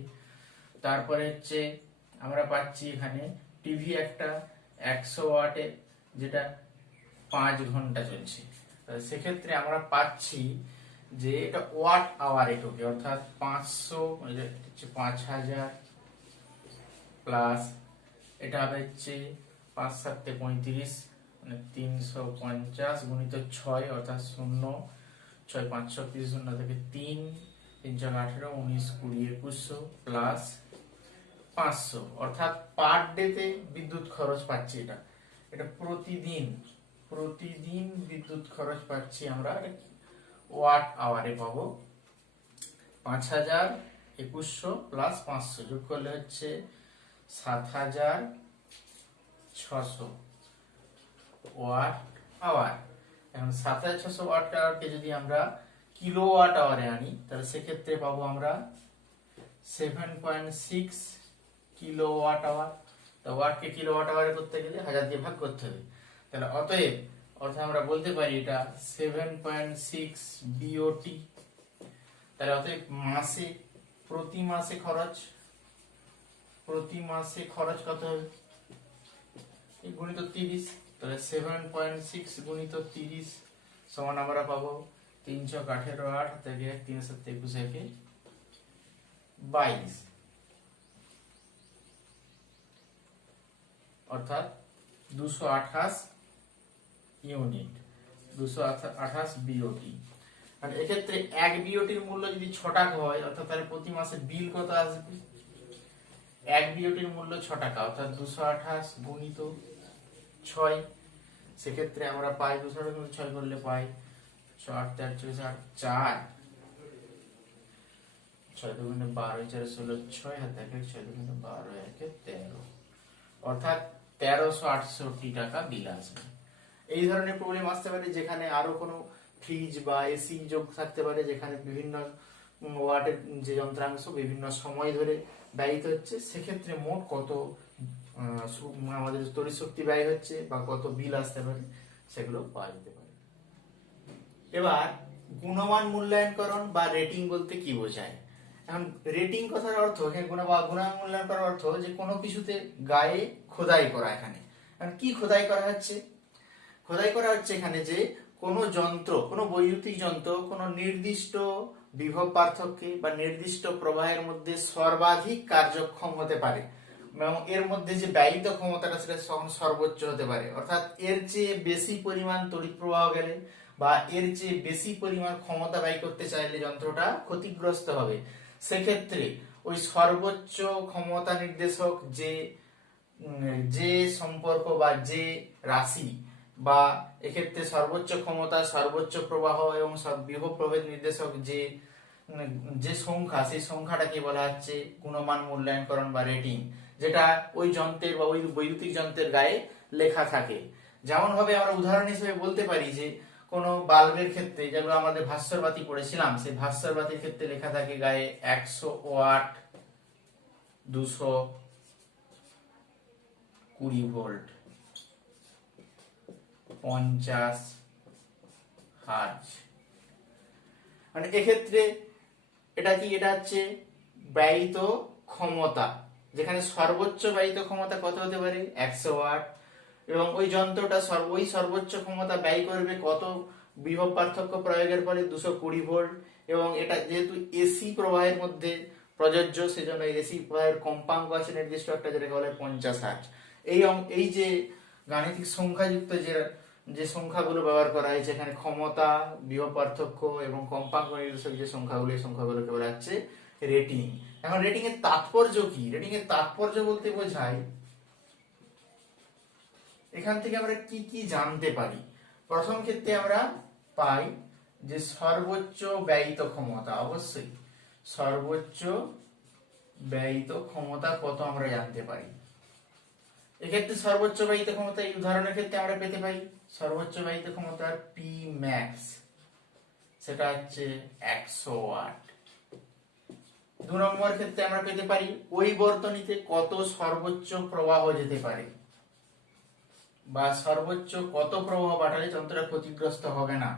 তারপরে হচ্ছে আমরা পাচ্ছি এখানে টিভি একটা 100 ওয়াটের যেটা 5 ঘন্টা চলছে। সেক্ষেত্রে আমরা পাচ্ছি যে এটা ওয়াট আওয়ার এককে, অর্থাৎ 500 হচ্ছে 5000 প্লাস এটা হবে হচ্ছে 5 7 35 মানে 350 গুণিত 6 অর্থাৎ 0 6 5 30 শূন্য থেকে 3 3 4 18 19 20 2100 প্লাস 500, অর্থাৎ পার ডেতে বিদ্যুৎ খরচ পাচ্ছি। এটা এটা প্রতিদিন বিদ্যুৎ খরচ পাচ্ছি আমরা ওয়াট আওয়ারে পাবো 5100 প্লাস 500 যোগ করলে হচ্ছে 7600 ওয়াট আওয়ার। এখন 7600 ওয়াট আওয়ারকে যদি আমরা কিলোওয়াট আওয়ারে আনি তাহলে সেক্ষেত্রে পাবো আমরা 7.6 কিলোওয়াট আওয়ার। তো ওয়াটকে কিলোওয়াট আওয়ারে করতে গেলে 1000 দিয়ে ভাগ করতে হবে। তাহলে অর্থাৎ আমরা বলতে পারি এটা 7.6 বিওটি। তাহলে অতএব প্রতি মাসে খরচ কত হবে গুণিত 30। তাহলে 7.6 গুণিত 30 সমান আমরা পাবো 318 থেকে 3 7 21 একে 22, অর্থাৎ 228 ইউনিট, 228 বিওটি। আর এক্ষেত্রে 1 বিওটির মূল্য যদি 6 টাকা হয় অর্থাৎ তাহলে প্রতি মাসে বিল কত আসবে? 1 বিওটির মূল্য 6 টাকা, অর্থাৎ 228 গুণিত 6। সেক্ষেত্রে আমরা পাই 228 গুণিত 6 করলে পাই 6 8 4 4 6 2 12 4 16 6 হাতে 6 2 12 1 13, অর্থাৎ 1368 টাকা বিল আসবে। এই ধরনের প্রবলেম আসতে পারে যেখানে আরো কোনো ফ্রিজ বা এসি যোগ থাকতে পারে, যেখানে বিভিন্ন ওয়াটের যে যন্ত্রাংশ বিভিন্ন সময় ধরে ব্যয়িত হচ্ছে, সেক্ষেত্রে মোট কত আমাদের তড়িৎ শক্তি ব্যয় হচ্ছে বা কত বিল আসতে পারে সেগুলো পাওয়া যেতে পারে। এবার গুণমান মূল্যায়নকরণ বা রেটিং বলতে কি বোঝায়? এখন রেটিং কথার অর্থ এখানে গুণমান মূল্যায়ন করার অর্থ যে কোনো কিছুতে গায়ে খোদাই করা। এখানে কি খোদাই করা হচ্ছে? খোদাই করা হচ্ছে এখানে যে কোনো যন্ত্র, কোনো বৈদ্যুতিক যন্ত্র কোনো নির্দিষ্ট বিভব পার্থক্যে বা নির্দিষ্ট প্রবাহের মধ্যে সর্বাধিক কার্যক্ষম হতে পারে এবং এর মধ্যে যে ব্যয়িত ক্ষমতাটা সেটা সর্বোচ্চ হতে পারে। অর্থাৎ এর চেয়ে বেশি পরিমাণ তড়িৎ প্রবাহ গেলে বা এর চেয়ে বেশি পরিমাণ ক্ষমতা ব্যয় করতে চাইলে যন্ত্রটা ক্ষতিগ্রস্ত হবে। সেক্ষেত্রে ওই সর্বোচ্চ ক্ষমতা নির্দেশক যে সম্পর্ক বা যে রাশি বা এক্ষেত্রে সর্বোচ্চ ক্ষমতা, সর্বোচ্চ প্রবাহ এবং বিভব প্রভেদ নির্দেশক যে সংখ্যা, সেই সংখ্যাটাকে বলা হচ্ছে গুণমান মূল্যায়নকরণ বা রেটিং, যেটা ওই যন্ত্রের বা ওই বৈদ্যুতিক যন্ত্রের গায়ে লেখা থাকে। যেমন ভাবে আমরা উদাহরণ হিসেবে বলতে পারি যে কোনো বাল্বের ক্ষেত্রে, যেগুলো আমাদের ভাস্বর বাতি পড়েছিলাম, সেই ভাস্বর বাতির ক্ষেত্রে লেখা থাকে গায়ে 100 ওয়াট 220 ভোল্ট 50 হার্জ। মানে এক্ষেত্রে এটা হচ্ছে ব্যয়িত ক্ষমতা, যেখানে সর্বোচ্চ ব্যয়িত ক্ষমতা কত হতে পারে 100 ওয়াট এবং ওই যন্ত্রটা ওই সর্বোচ্চ ক্ষমতা ব্যয় করবে কত বিভব পার্থক্য প্রয়োগের ফলে 220 ভোল্ট এবং এটা যেহেতু এসি প্রবাহের মধ্যে প্রযোজ্য সেজন্য এসি প্রবাহের কম্পাঙ্ক আছে নির্দিষ্ট একটা, যেটাকে বলে 50 হার্জ। এই যে গাণিতিক সংখ্যাযুক্ত যে সংখ্যাগুলো ব্যবহার করা হয়েছে এখানে ক্ষমতা, বিভব পার্থক্য এবং কম্পাঙ্ক নির্দেশক যে সংখ্যাগুলো, এই সংখ্যাগুলোকে বলা হচ্ছে রেটিং। এখন রেটিং এর তাৎপর্য কি? রেটিং এর তাৎপর্য বলতে বোঝায় এখান থেকে আমরা কি কি জানতে পারি। প্রথম ক্ষেত্রে আমরা পাই যে সর্বোচ্চ ব্যয়িত ক্ষমতা, অবশ্যই সর্বোচ্চ ব্যয়িত ক্ষমতা কত আমরা জানতে পারি। এক্ষেত্রে সর্বোচ্চ ব্যয়িত ক্ষমতা এই উদাহরণের ক্ষেত্রে আমরা পেতে পাই সর্বোচ্চ ব্যয়িত ক্ষমতা পি ম্যাক্স, সেটা হচ্ছে 100 ওয়াট। 2 নম্বর ক্ষেত্রে আমরা পেতে পারি ওই বর্তনীতে কত সর্বোচ্চ প্রবাহ যেতে পারে বা সর্বোচ্চ কত প্রবাহ পাঠালে যন্ত্রটা ক্ষতিগ্রস্ত হবে না,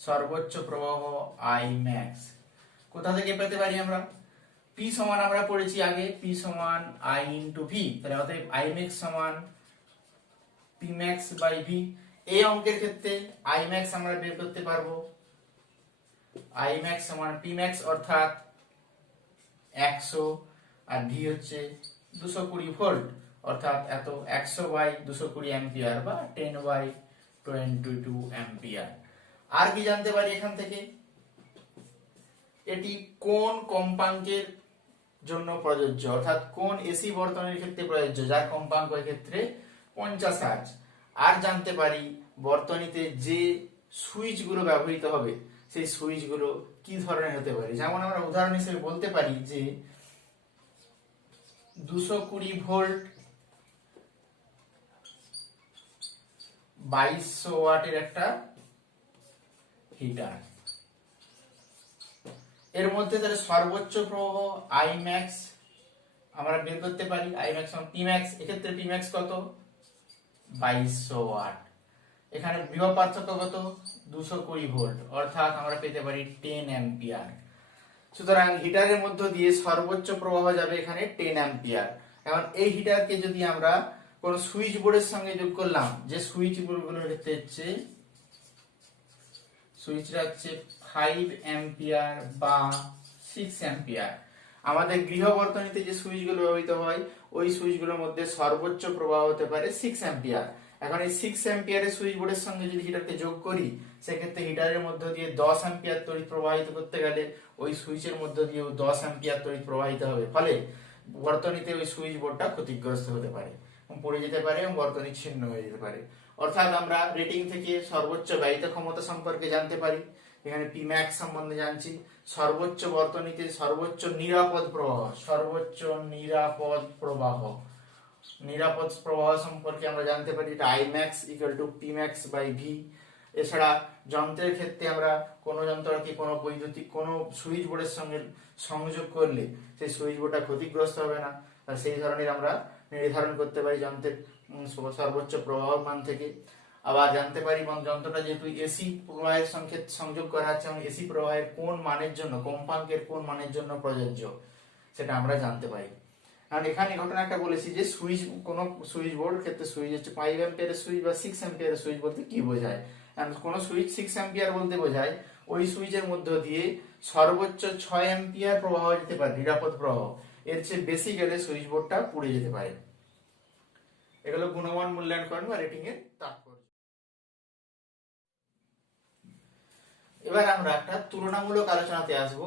সর্বোচ্চ প্রবাহ আই ম্যাক্স। কোথা থেকে পেতে পারি আমরা? পি সমান আমরা পড়েছি আগে, পি সমান আই ইন্টু ভি, তাহলে অতএব আই ম্যাক্স সমান পি ম্যাক্স বাই ভি। এই অঙ্কের ক্ষেত্রে আই ম্যাক্স আমরা বের করতে পারবো, আই ম্যাক্স সমান পি ম্যাক্স অর্থাৎ 100 আর ভি হচ্ছে 220 ভোল্ট, অর্থাৎ এত 100 বাই 220 অ্যাম্পিয়ার বা 10 বাই 22 অ্যাম্পিয়ার। আর কি জানতে পারি এখান থেকে, এটি কোন কম্পাঙ্কের জন্য প্রযোজ্য, অর্থাৎ কোন এসি বর্তনীর ক্ষেত্রে প্রযোজ্য, যার কম্পাঙ্ক ক্ষেত্রে 50 হার্জ। আর জানতে পারি বর্তনীতে যে সুইচগুলো ব্যবহৃত হবে সেই সুইচগুলো কি ধরনের হতে পারে। যেমন আমরা উদাহরণ হিসেবে বলতে পারি যে 220 ভোল্ট 2200 ওয়াটের একটা হিটার, এর মধ্যে তাহলে সর্বোচ্চ প্রবাহ আই ম্যাক্স আমরা বের করতে পারি। আই ম্যাক্স সমান পি ম্যাক্স, এক্ষেত্রে পি ম্যাক্স কত 2200 ওয়াট। এখানে বিভব পার্থক্য কত 220 ভোল্ট, অর্থাৎ আমরা পেতে পারি 10 অ্যাম্পিয়ার। সুতরাং হিটারের মধ্য দিয়ে সর্বোচ্চ প্রবাহ যাবে এখানে 10 অ্যাম্পিয়ার। এখন এই হিটারকে যদি আমরা কোন সুইচ বোর্ডের সঙ্গে যোগ করলাম, যে সুইচ বোর্ডগুলোর ক্ষেত্রে হচ্ছে সুইচটা হচ্ছে 5 অ্যাম্পিয়ার বা 6 অ্যাম্পিয়ার। আমাদের গৃহ বর্তনীতে যে সুইচগুলো ব্যবহৃত হয় ওই সুইচগুলোর মধ্যে সর্বোচ্চ প্রবাহ হতে পারে 6 অ্যাম্পিয়ার। এখন এই 6 অ্যাম্পিয়ারের সুইচ বোর্ডের সঙ্গে যদি হিটারকে যোগ করি, সেক্ষেত্রে হিটারের মধ্য দিয়ে 10 অ্যাম্পিয়ার তড়িৎ প্রবাহিত করতে গেলে ওই সুইচের মধ্য দিয়েও 10 অ্যাম্পিয়ার তড়িৎ প্রবাহিত হবে, ফলে বর্তনীতে ওই সুইচ বোর্ডটা ক্ষতিগ্রস্ত হতে পারে, পড়ে যেতে পারে এবং বর্তনী ছিন্ন হয়ে যেতে পারে। অর্থাৎ আমরা রেটিং থেকে সর্বোচ্চ ব্যয়িত ক্ষমতা সম্পর্কে জানতে পারি, এখানে পি ম্যাক্স সম্বন্ধে জানছি, সর্বোচ্চ বর্তনীতে সর্বোচ্চ নিরাপদ প্রবাহ, সর্বোচ্চ নিরাপদ প্রবাহ, নিরাপদ প্রবাহ সম্পর্কে আমরা জানতে পারি এটা I max equal to P max by V. এছাড়া যন্ত্রের ক্ষেত্রে আমরা কোনো যন্ত্রকে কোনো বৈদ্যুতিক কোনো সুইচ বোর্ডের সঙ্গে সংযোগ করলে সেই সুইচ বোর্ডটা ক্ষতিগ্রস্ত হবে না, সেই ধরনের আমরা নির্ধারণ করতে পারি যন্ত্রের সর্বোচ্চ প্রবাহ মান থেকে। আবার জানতে পারি যন্ত্রটা যেহেতু এসি প্রবাহের সঙ্গে সংযোগ করা হচ্ছে এবং এসি প্রবাহের কোন মানের জন্য, কম্পাঙ্কের কোন মানের জন্য প্রযোজ্য সেটা আমরা জানতে পারি। আর এখানে ঘটনা একটা বলেছি যে সুইচ, কোন সুইচ বোর্ড ক্ষেত্রে সুইচ হচ্ছে 5 অ্যাম্পিয়ারের সুইচ বা 6 অ্যাম্পিয়ারের সুইচ বলতে কি বোঝায়, কোন সুইচ 6 অ্যাম্পিয়ার বলতে বোঝায় ওই সুইচের মধ্য দিয়ে সর্বোচ্চ 6 অ্যাম্পিয়ার প্রবাহ যেতে পারে, নিরাপদ প্রবাহ। এর চেয়ে বেশি গেলে সুইচ বোর্ডটা পুড়ে যেতে পারে। এগুলো গুণমান মূল্যায়ন বা রেটিং এর তাৎপর্য। এবার আমরা একটা তুলনামূলক আলোচনাতে আসবো,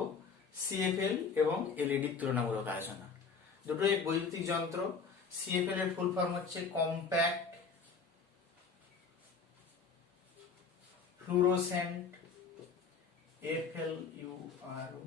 সিএফএল এবং এলইডির তুলনামূলক আলোচনা। দুটোই বৈদ্যুতিক যন্ত্র। সিএফএল এর ফুল ফর্ম হচ্ছে compact fluorescent, FLURO।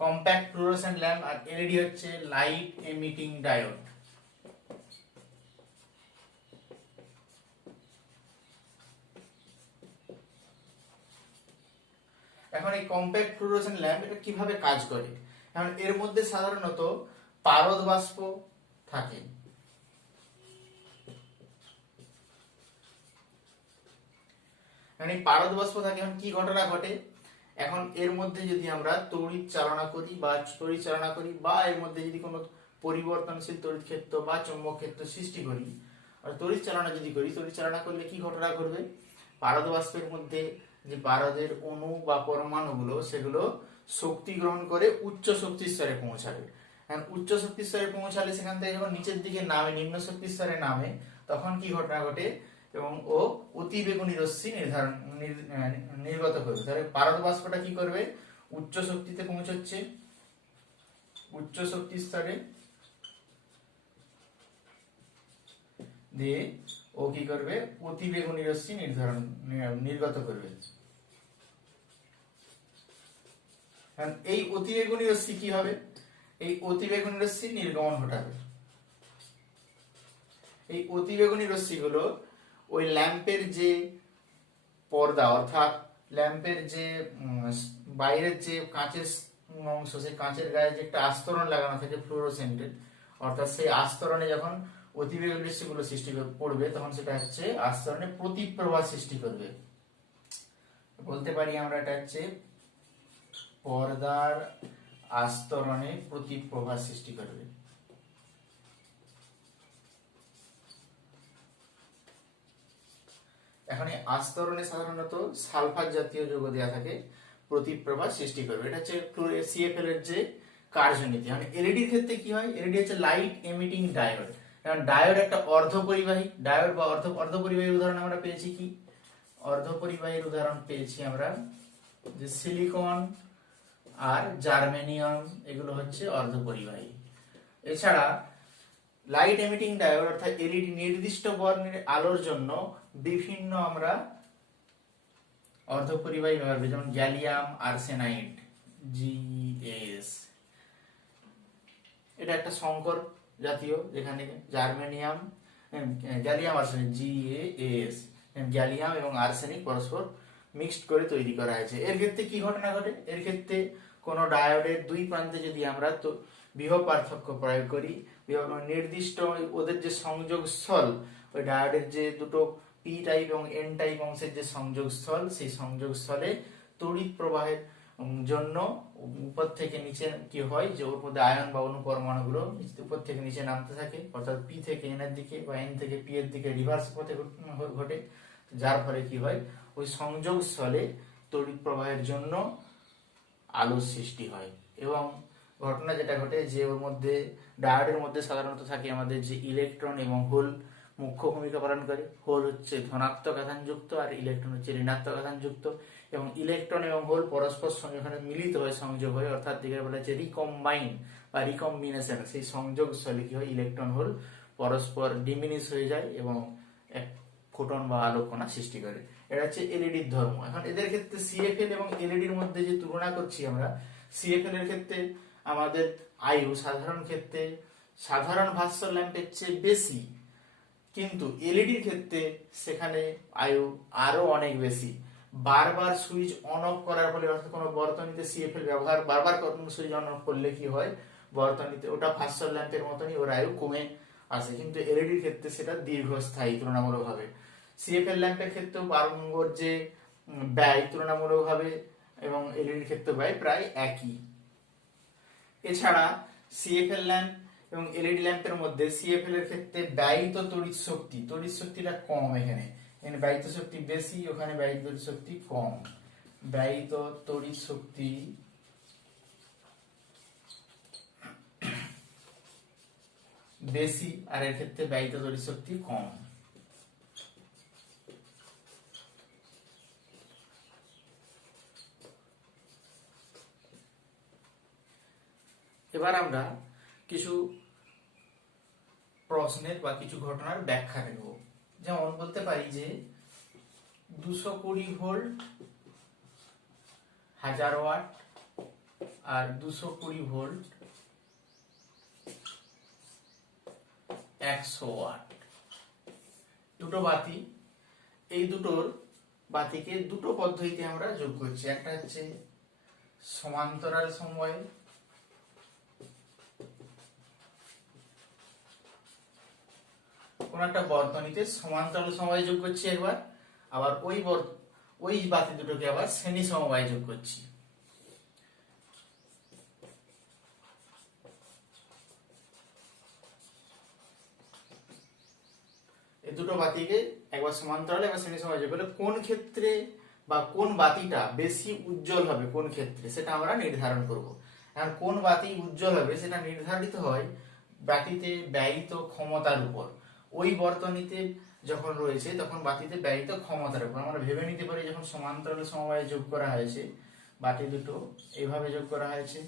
Compact fluorescent lamp. আর এলইডি হচ্ছে লাইট এমিটিং ডায়োড। এখন এই কম্প্যাক্ট ফ্লুরোসেন্ট ল্যাম্প এটা কিভাবে কাজ করে, এখন এর মধ্যে সাধারণত পারদ বাষ্প থাকে। এই পারদ বাষ্প থাকে, এখন কি ঘটনা ঘটে, এখন এর মধ্যে যদি আমরা তড়িৎ চালনা করি বা এর মধ্যে যদি কোনো পরিবর্তনশীল তড়িৎ ক্ষেত্র বা চৌম্বক ক্ষেত্র সৃষ্টি করি, আর তড়িৎ চালনা করলে কি ঘটনা ঘটবে, পারদ বাষ্পের মধ্যে যে পারদের অণু বা পরমাণুগুলো সেগুলো শক্তি গ্রহণ করে উচ্চ শক্তি স্তরে পৌঁছাবে। উচ্চ শক্তি স্তরে পৌঁছালে সেখান থেকে যখন নিচের দিকে নামে, নিম্ন শক্তি স্তরে নামে, তখন কি ঘটনা ঘটে এবং ও অতিবেগুনি রশ্মি নির্গত করবে। তাহলে পারদ বাষ্পটা কি করবে, উচ্চ শক্তিতে পৌঁছচ্ছে, উচ্চ শক্তি স্তরে দিয়ে ও কি করবে, অতিবেগুনি রশ্মি নির্গত করবে। এই অতিবেগুনি রশ্মি কি হবে, এই অতিবেগুনি রশ্মি নির্গমন ঘটাবে। এই অতিবেগুনি রশ্মিগুলো ওই ল্যাম্পের যে পর্দা, অর্থাৎ ল্যাম্পের যে বাইরের যে কাঁচের অংশ, সেই কাঁচের গায়ে যে একটা আস্তরণ লাগানো থাকে ফ্লুরোসেন্টের, অর্থাৎ সেই আস্তরণে যখন অতিবেগুনি রশ্মিগুলো সৃষ্টি করবে তখন সেটা হচ্ছে আস্তরণে প্রতিপ্রবাহ সৃষ্টি করবে। বলতে পারি আমরা এটা হচ্ছে পর্দার আস্তরণে প্রতিপ্রবাহ সৃষ্টি করবে। এখন এই আস্তরণে সাধারণত সালফার জাতীয় যৌগ দেওয়া থাকে, প্রতিপ্রবাহ সৃষ্টি করবে। এটা হচ্ছে সিএফএল এর যে কার্যনীতি। মানে এলইডির ক্ষেত্রে কি হয়, এলইডি হচ্ছে লাইট এমিটিং ডায়োড। কারণ ডায়োড একটা অর্ধপরিবাহী, ডায়োড বা অর্ধপরিবাহীর উদাহরণ আমরা পেয়েছি কি, অর্ধপরিবাহীর উদাহরণ পেয়েছি আমরা যে সিলিকন আর জার্মেনিয়াম, এগুলো হচ্ছে অর্ধপরিবাহী। এছাড়া লাইট এমিটিং ডায়োড অর্থাৎ এলইডি নির্দিষ্ট বর্ণের আলোর জন্য বিভিন্ন আমরা অর্ধপরিবাহী ব্যবহার করি, যেমন গ্যালিয়াম আর্সেনাইড জিএস, এটা একটা সংকর জাতীয়, যেখানে জার্মেনিয়াম গ্যালিয়াম আর্সেনিক জিএএস, গ্যালিয়াম এবং আর্সেনিক পরস্পর মিক্সড করে তৈরি করা হয়েছে। এর ক্ষেত্রে কি ঘটনা ঘটে, এর ক্ষেত্রে কোন ডায়োডের দুই প্রান্তে যদি আমরা তো বিভব পার্থক্য প্রয়োগ করি, নির্দিষ্ট ওদের যে সংযোগ স্থল, ওই ডায়োডের যে দুটো পি টাইপ এবং এন টাইপ অংশের যে সংযোগ স্থল, সেই সংযোগ স্থলে তড়িৎ প্রবাহের জন্য উপর থেকে নিচে কি হয়, যে ওর মধ্যে আয়ন বা অণু পরমাণুগুলো উপর থেকে নিচে নামতে থাকে, অর্থাৎ পি থেকে এন এর দিকে বা এন থেকে পি এর দিকে রিভার্স পথে ঘটে, যার ফলে কি হয়, ওই সংযোগ স্থলে তড়িৎ প্রবাহের জন্য আলোর সৃষ্টি হয়। এবং ঘটনা যেটা ঘটে, যে ওর মধ্যে ডায়োডের মধ্যে সাধারণত থাকে আমাদের যে ইলেকট্রন এবং হোল মুখ্য ভূমিকা পালন করে। হোল হচ্ছে ধনাত্মক আধানযুক্ত আর ইলেকট্রন হচ্ছে ঋণাত্মক আধানযুক্ত, এবং ইলেকট্রন এবং হোল পরস্পর সঙ্গে ওখানে মিলিত হয়ে সংযোগ হয়, অর্থাৎ দিকে বলা হচ্ছে রিকম্বাইন বা রিকম্বিনেশন। সেই সংযোগ স্থলে কি হয়, ইলেকট্রন হোল পরস্পর ডিমিনিশ হয়ে যায় এবং এক ফোটন বা আলোক কণা সৃষ্টি করে। এটা হচ্ছে এলইডির ধর্ম। এখন এদের ক্ষেত্রে সিএফএল এবং এলইডির মধ্যে যে তুলনা করছি আমরা, সিএফএল এর ক্ষেত্রে আমাদের আয়ু সাধারণ ক্ষেত্রে সাধারণ ভাস্য ল্যাম্পের চেয়ে বেশি, কিন্তু এলইডির ক্ষেত্রে সেখানে আয়ু আরো অনেক বেশি। বারবার সুইচ অন অফ করার ফলে, অর্থাৎ কোনো বর্তনীতে সিএফএল ব্যবহার বারবার সুইচ অন অফ করলে কি হয়, বর্তনীতে ওটা ভাস্য ল্যাম্পের মতনই ওর আয়ু কমে আসে, কিন্তু এলইডির ক্ষেত্রে সেটা দীর্ঘস্থায়ী তুলনামূলকভাবে। সিএফএল ল্যাম্পের ক্ষেত্রেও পারঙ্গর যে ব্যয় তুলনামূলকভাবে এবং এলইডির ক্ষেত্রে ব্যয় প্রায় একই। এছাড়া সিএফএল ল্যাম্প এবং এলইডি ল্যাম্পের মধ্যে সিএফএল এর ক্ষেত্রে ব্যয়িত তড়িৎ শক্তিটা কম, এখানে ব্যয়িত শক্তি বেশি, ওখানে ব্যয়িত তড়িৎ শক্তি কম। ব্যয়িত তড়িৎ শক্তি বেশি আর এর ক্ষেত্রে ব্যয়িত তড়িৎ শক্তি কম। এবার আমরা কিছু প্রশ্নের বা কিছু ঘটনার ব্যাখ্যা দেব। যেমন বলতে পারি যে 220 ভোল্ট 1000 ওয়াট আর 220 ভোল্ট 100 ওয়াট, দুটো বাতি। এই দুটোর বাতিকে দুটো পদ্ধতিতে আমরা যোগ করছি। একটা হচ্ছে সমান্তরাল সময়ে, কোন একটা বর্তনীতে সমান্তরাল সমবায় যোগ করছি একবার, আবার ওই বাতি দুটোকে আবার শ্রেণী সমবায় যোগ করছি। এই দুটো বাতিকে একবার সমান্তরাল একবার শ্রেণী সমবায় যোগ করলে কোন ক্ষেত্রে বা কোন বাতিটা বেশি উজ্জ্বল হবে, কোন ক্ষেত্রে সেটা আমরা নির্ধারণ করব। আর কোন বাতি উজ্জ্বল হবে সেটা নির্ধারিত হয় বাতিতে ব্যয়িত ক্ষমতার উপর। ওই বর্তনীতে যখন রয়েছে তখন বাতিতে ব্যয়িত ক্ষমতার উপর আমরা ভেবে নিতে পারি। যখন সমান্তরাল সমবায়ে যোগ করা হয়েছে, বাতি দুটো এইভাবে যোগ করা হয়েছে,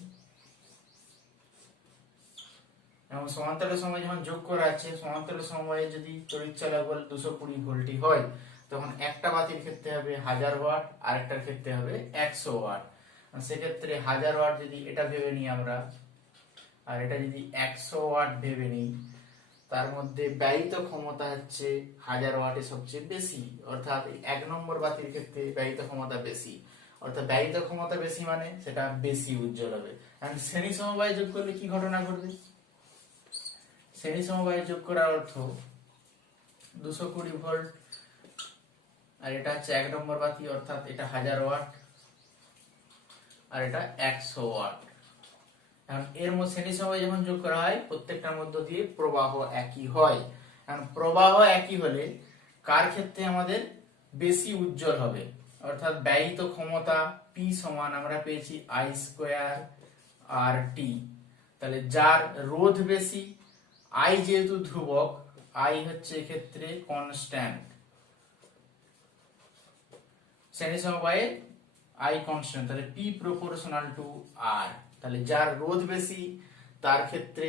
এবং সমান্তরাল সমবায় যখন যোগ করা আছে, সমান্তরাল সমবায়ে যদি তড়িৎ চালক বল 220 ভোল্টই হয়, তখন একটা বাতির ক্ষেত্রে হবে 1000 ওয়াট, আরেকটার ক্ষেত্রে হবে 100 ওয়াট। সেক্ষেত্রে 1000 ওয়াট যদি এটা ভেবে নিই আমরা, আর এটা যদি 100 ওয়াট ভেবে নিই, তার মধ্যে ব্যয়িত ক্ষমতা হচ্ছে 1000 ওয়াটে সবচেয়ে বেশি, অর্থাৎ এক নম্বর বাতির ক্ষেত্রে ব্যয়িত ক্ষমতা বেশি, অর্থাৎ ব্যয়িত ক্ষমতা বেশি মানে সেটা বেশি উজ্জ্বল হবে। কারণ শ্রেণী সমবায়ে যোগ করলে কি ঘটনা ঘটবে, শ্রেণী সমবায়ে যোগ করার অর্থ 220 ভোল্ট আর এটা হচ্ছে এক নম্বর বাতি, অর্থাৎ এটা 1000 ওয়াট আর এটা 100 ওয়াট। এখন এর মধ্যে শ্রেণী সমবায় যখন যোগ করা হয় প্রত্যেকটার মধ্য দিয়ে প্রবাহ একই হয়। এখন প্রবাহ একই হলে কার ক্ষেত্রে আমাদের বেশি উজ্জ্বল হবে, অর্থাৎ ব্যয়িত ক্ষমতা পি সমান আমরা পেয়েছি আই স্কোয়ার আর টি। তাহলে যার রোধ বেশি, আই যেহেতু ধ্রুবক, আই হচ্ছে এক্ষেত্রে কনস্ট্যান্ট, শ্রেণী সমবায়ে আই কনস্ট্যান্ট, তাহলে পি প্রপোর্শনাল টু আর। তাহলে যার রোধ বেশি তার ক্ষেত্রে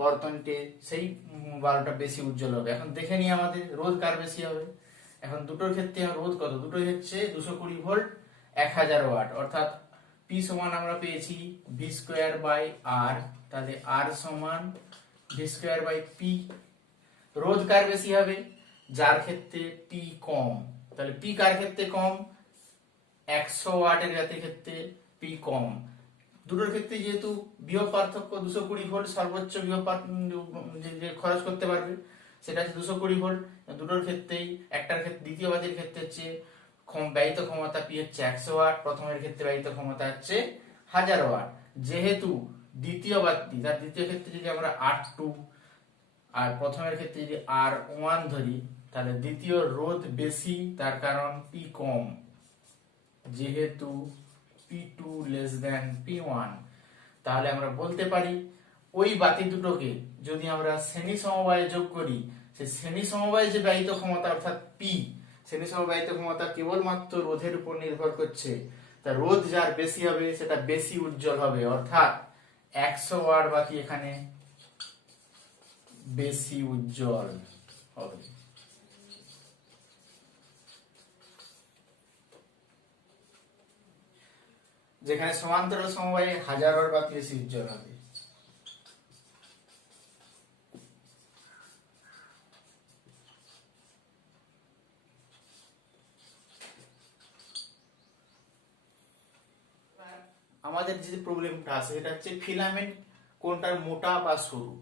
বর্তনীতে সেই বাল্বটা বেশি উজ্জ্বল হবে। এখন দেখে নিই আমাদের রোধ কার বেশি হবে। এখন দুটোর ক্ষেত্রে রোধ কত, দুটোই হচ্ছে 220 ভোল্ট 1000 ওয়াট, অর্থাৎ পি সমান আমরা পেয়েছি ভি স্কোয়ার বাই আর, তাহলে আর সমান ভি স্কোয়ার বাই পি। রোধ কার বেশি হবে, যার ক্ষেত্রে পি কম। তাহলে পি কার ক্ষেত্রে কম, 100 ওয়াটের জাতির ক্ষেত্রে পি কম। দুটোর ক্ষেত্রে যেহেতু বিভব পার্থক্য 220 ভোল্ট, সর্বোচ্চ বিভব যে খরচ করতে পারবে সেটা হচ্ছে 220 ভোল্ট। দুটোর ক্ষেত্রেই একটার ক্ষেত্রে দ্বিতীয় বাতির ক্ষেত্রে হচ্ছে ব্যয়িত ক্ষমতা পি হচ্ছে 100 ওয়াট, প্রথমের ক্ষেত্রে ব্যয়িত ক্ষমতা হচ্ছে 1000 ওয়াট। যেহেতু দ্বিতীয় বাতি, তার দ্বিতীয় ক্ষেত্রে যদি আমরা R2 আর প্রথমের ক্ষেত্রে যদি R1 ধরি, তাহলে দ্বিতীয় রোধ বেশি, তার কারণ পি কম, যেহেতু P2 লেস দেন P1। তাহলে আমরা বলতে পারি ওই বাতি দুটোকে যদি আমরা শ্রেণী সমবায়ে যোগ করি, সেই শ্রেণী সমবায়ে যে ব্যয়িত ক্ষমতা অর্থাৎ পি, শ্রেণী সমবায়িত ক্ষমতা কেবলমাত্র রোধের উপর নির্ভর করছে। তা রোধ যার বেশি হবে সেটা বেশি উজ্জ্বল হবে, অর্থাৎ 100 ওয়াট বাতি এখানে বেশি উজ্জ্বল হবে। যেখানে সমান্তরাল সমবায়ে 1000 ওয়াট বাতি বেশি উজ্জ্বল হবে। আমাদের যে প্রবলেমটা আছে সেটা হচ্ছে ফিলামেন্ট কোনটার মোটা বা সরু,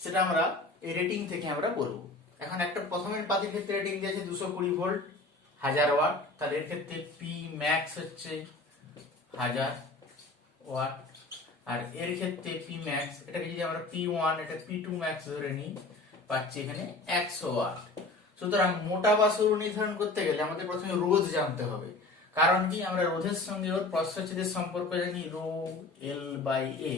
সেটা আমরা এই রেটিং থেকে আমরা বলবো। এখন একটা প্রথমের বাতির ক্ষেত্রে রেটিং দিয়েছে 220 ভোল্ট 1000 ওয়াট, তাহলে এর ক্ষেত্রে পি ম্যাক্স হচ্ছে 1000 ওয়াট, আর এর ক্ষেত্রে পি ম্যাক্স, এটাকে যদি আমরা P1 এটা P2 ম্যাক্স ধরে নিই, পাচ্ছি এখানে 100 ওয়াট। সুতরাং মোটা বা সরু নির্ধারণ করতে গেলে আমাদের প্রথমে রোধ জানতে হবে। কারণ কি, আমরা রোধের সঙ্গে ওর প্রস্থচ্ছেদের সম্পর্ক জানি, রো এল বাই এ।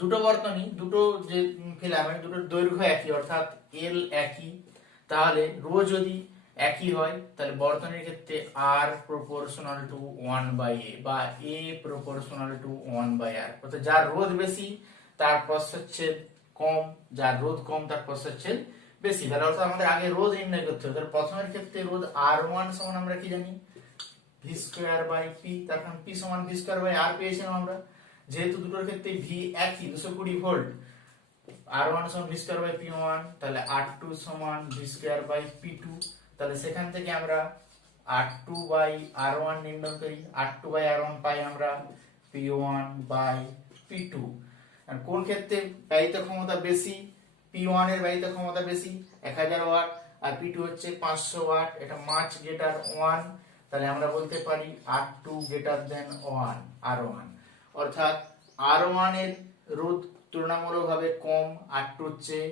দুটো বর্তনী, দুটো যে ফিলামেন্ট, দুটোর দৈর্ঘ্য একই, অর্থাৎ এল একই। তাহলে রো যদি একই হয় তাহলে বর্তনীর ক্ষেত্রে আর প্রপোর্শনাল টু 1 বাই এ বা এ প্রপোর্শনাল টু 1 বাই আর, অর্থাৎ যার রোধ বেশি তার প্রস্থচ্ছেদ কম, যার রোধ কম তার প্রস্থচ্ছেদ বেশি। তাহলে অর্থাৎ আমাদের আগে রোধ নির্ণয় করতে হবে। তাহলে প্রথমের ক্ষেত্রে রোধ R1 সমান আমরা কি জানি, ভি স্কোয়ার বাই পি, তার কারণ পি সমান ভি স্কোয়ার বাই আর পেয়েছিলাম আমরা। যেহেতু দুটোর ক্ষেত্রে ভি একই 220 ভোল্ট, R1 সমান ভি স্কোয়ার বাই P1, তাহলে R2 সমান ভি স্কোয়ার বাই P2। তাহলে সেখান থেকে আমরা R2 বাই R1 নির্ণয় করি, R2 বাই R1 পাই আমরা P1 বাই P2। আর কোন ক্ষেত্রে ব্যয়িত ক্ষমতা বেশি, P1 এর ব্যয়িত ক্ষমতা বেশি 1000 ওয়াট, আর P2 হচ্ছে 500 ওয়াট, এটা মাচ গ্রেটার 1। তাহলে আমরা বলতে পারি R2 গ্রেটার দেন 1 R1, অর্থাৎ R1 এর রোধ তুলনামূলকভাবে কম R2 এর চেয়ে।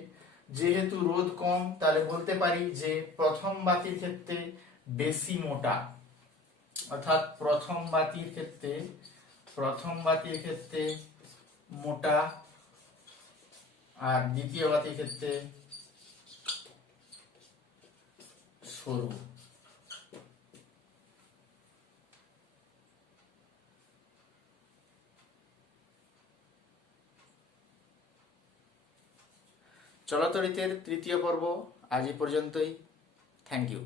যেহেতু রোধ কম, তাহলে বলতে পারি যে প্রথম বাতির ক্ষেত্রে বেশি মোটা, অর্থাৎ প্রথম বাতির ক্ষেত্রে মোটা, আর দ্বিতীয় বাতির ক্ষেত্রে সরু। চলতরিতের তৃতীয় পর্ব আজ এই পর্যন্তই। Thank you.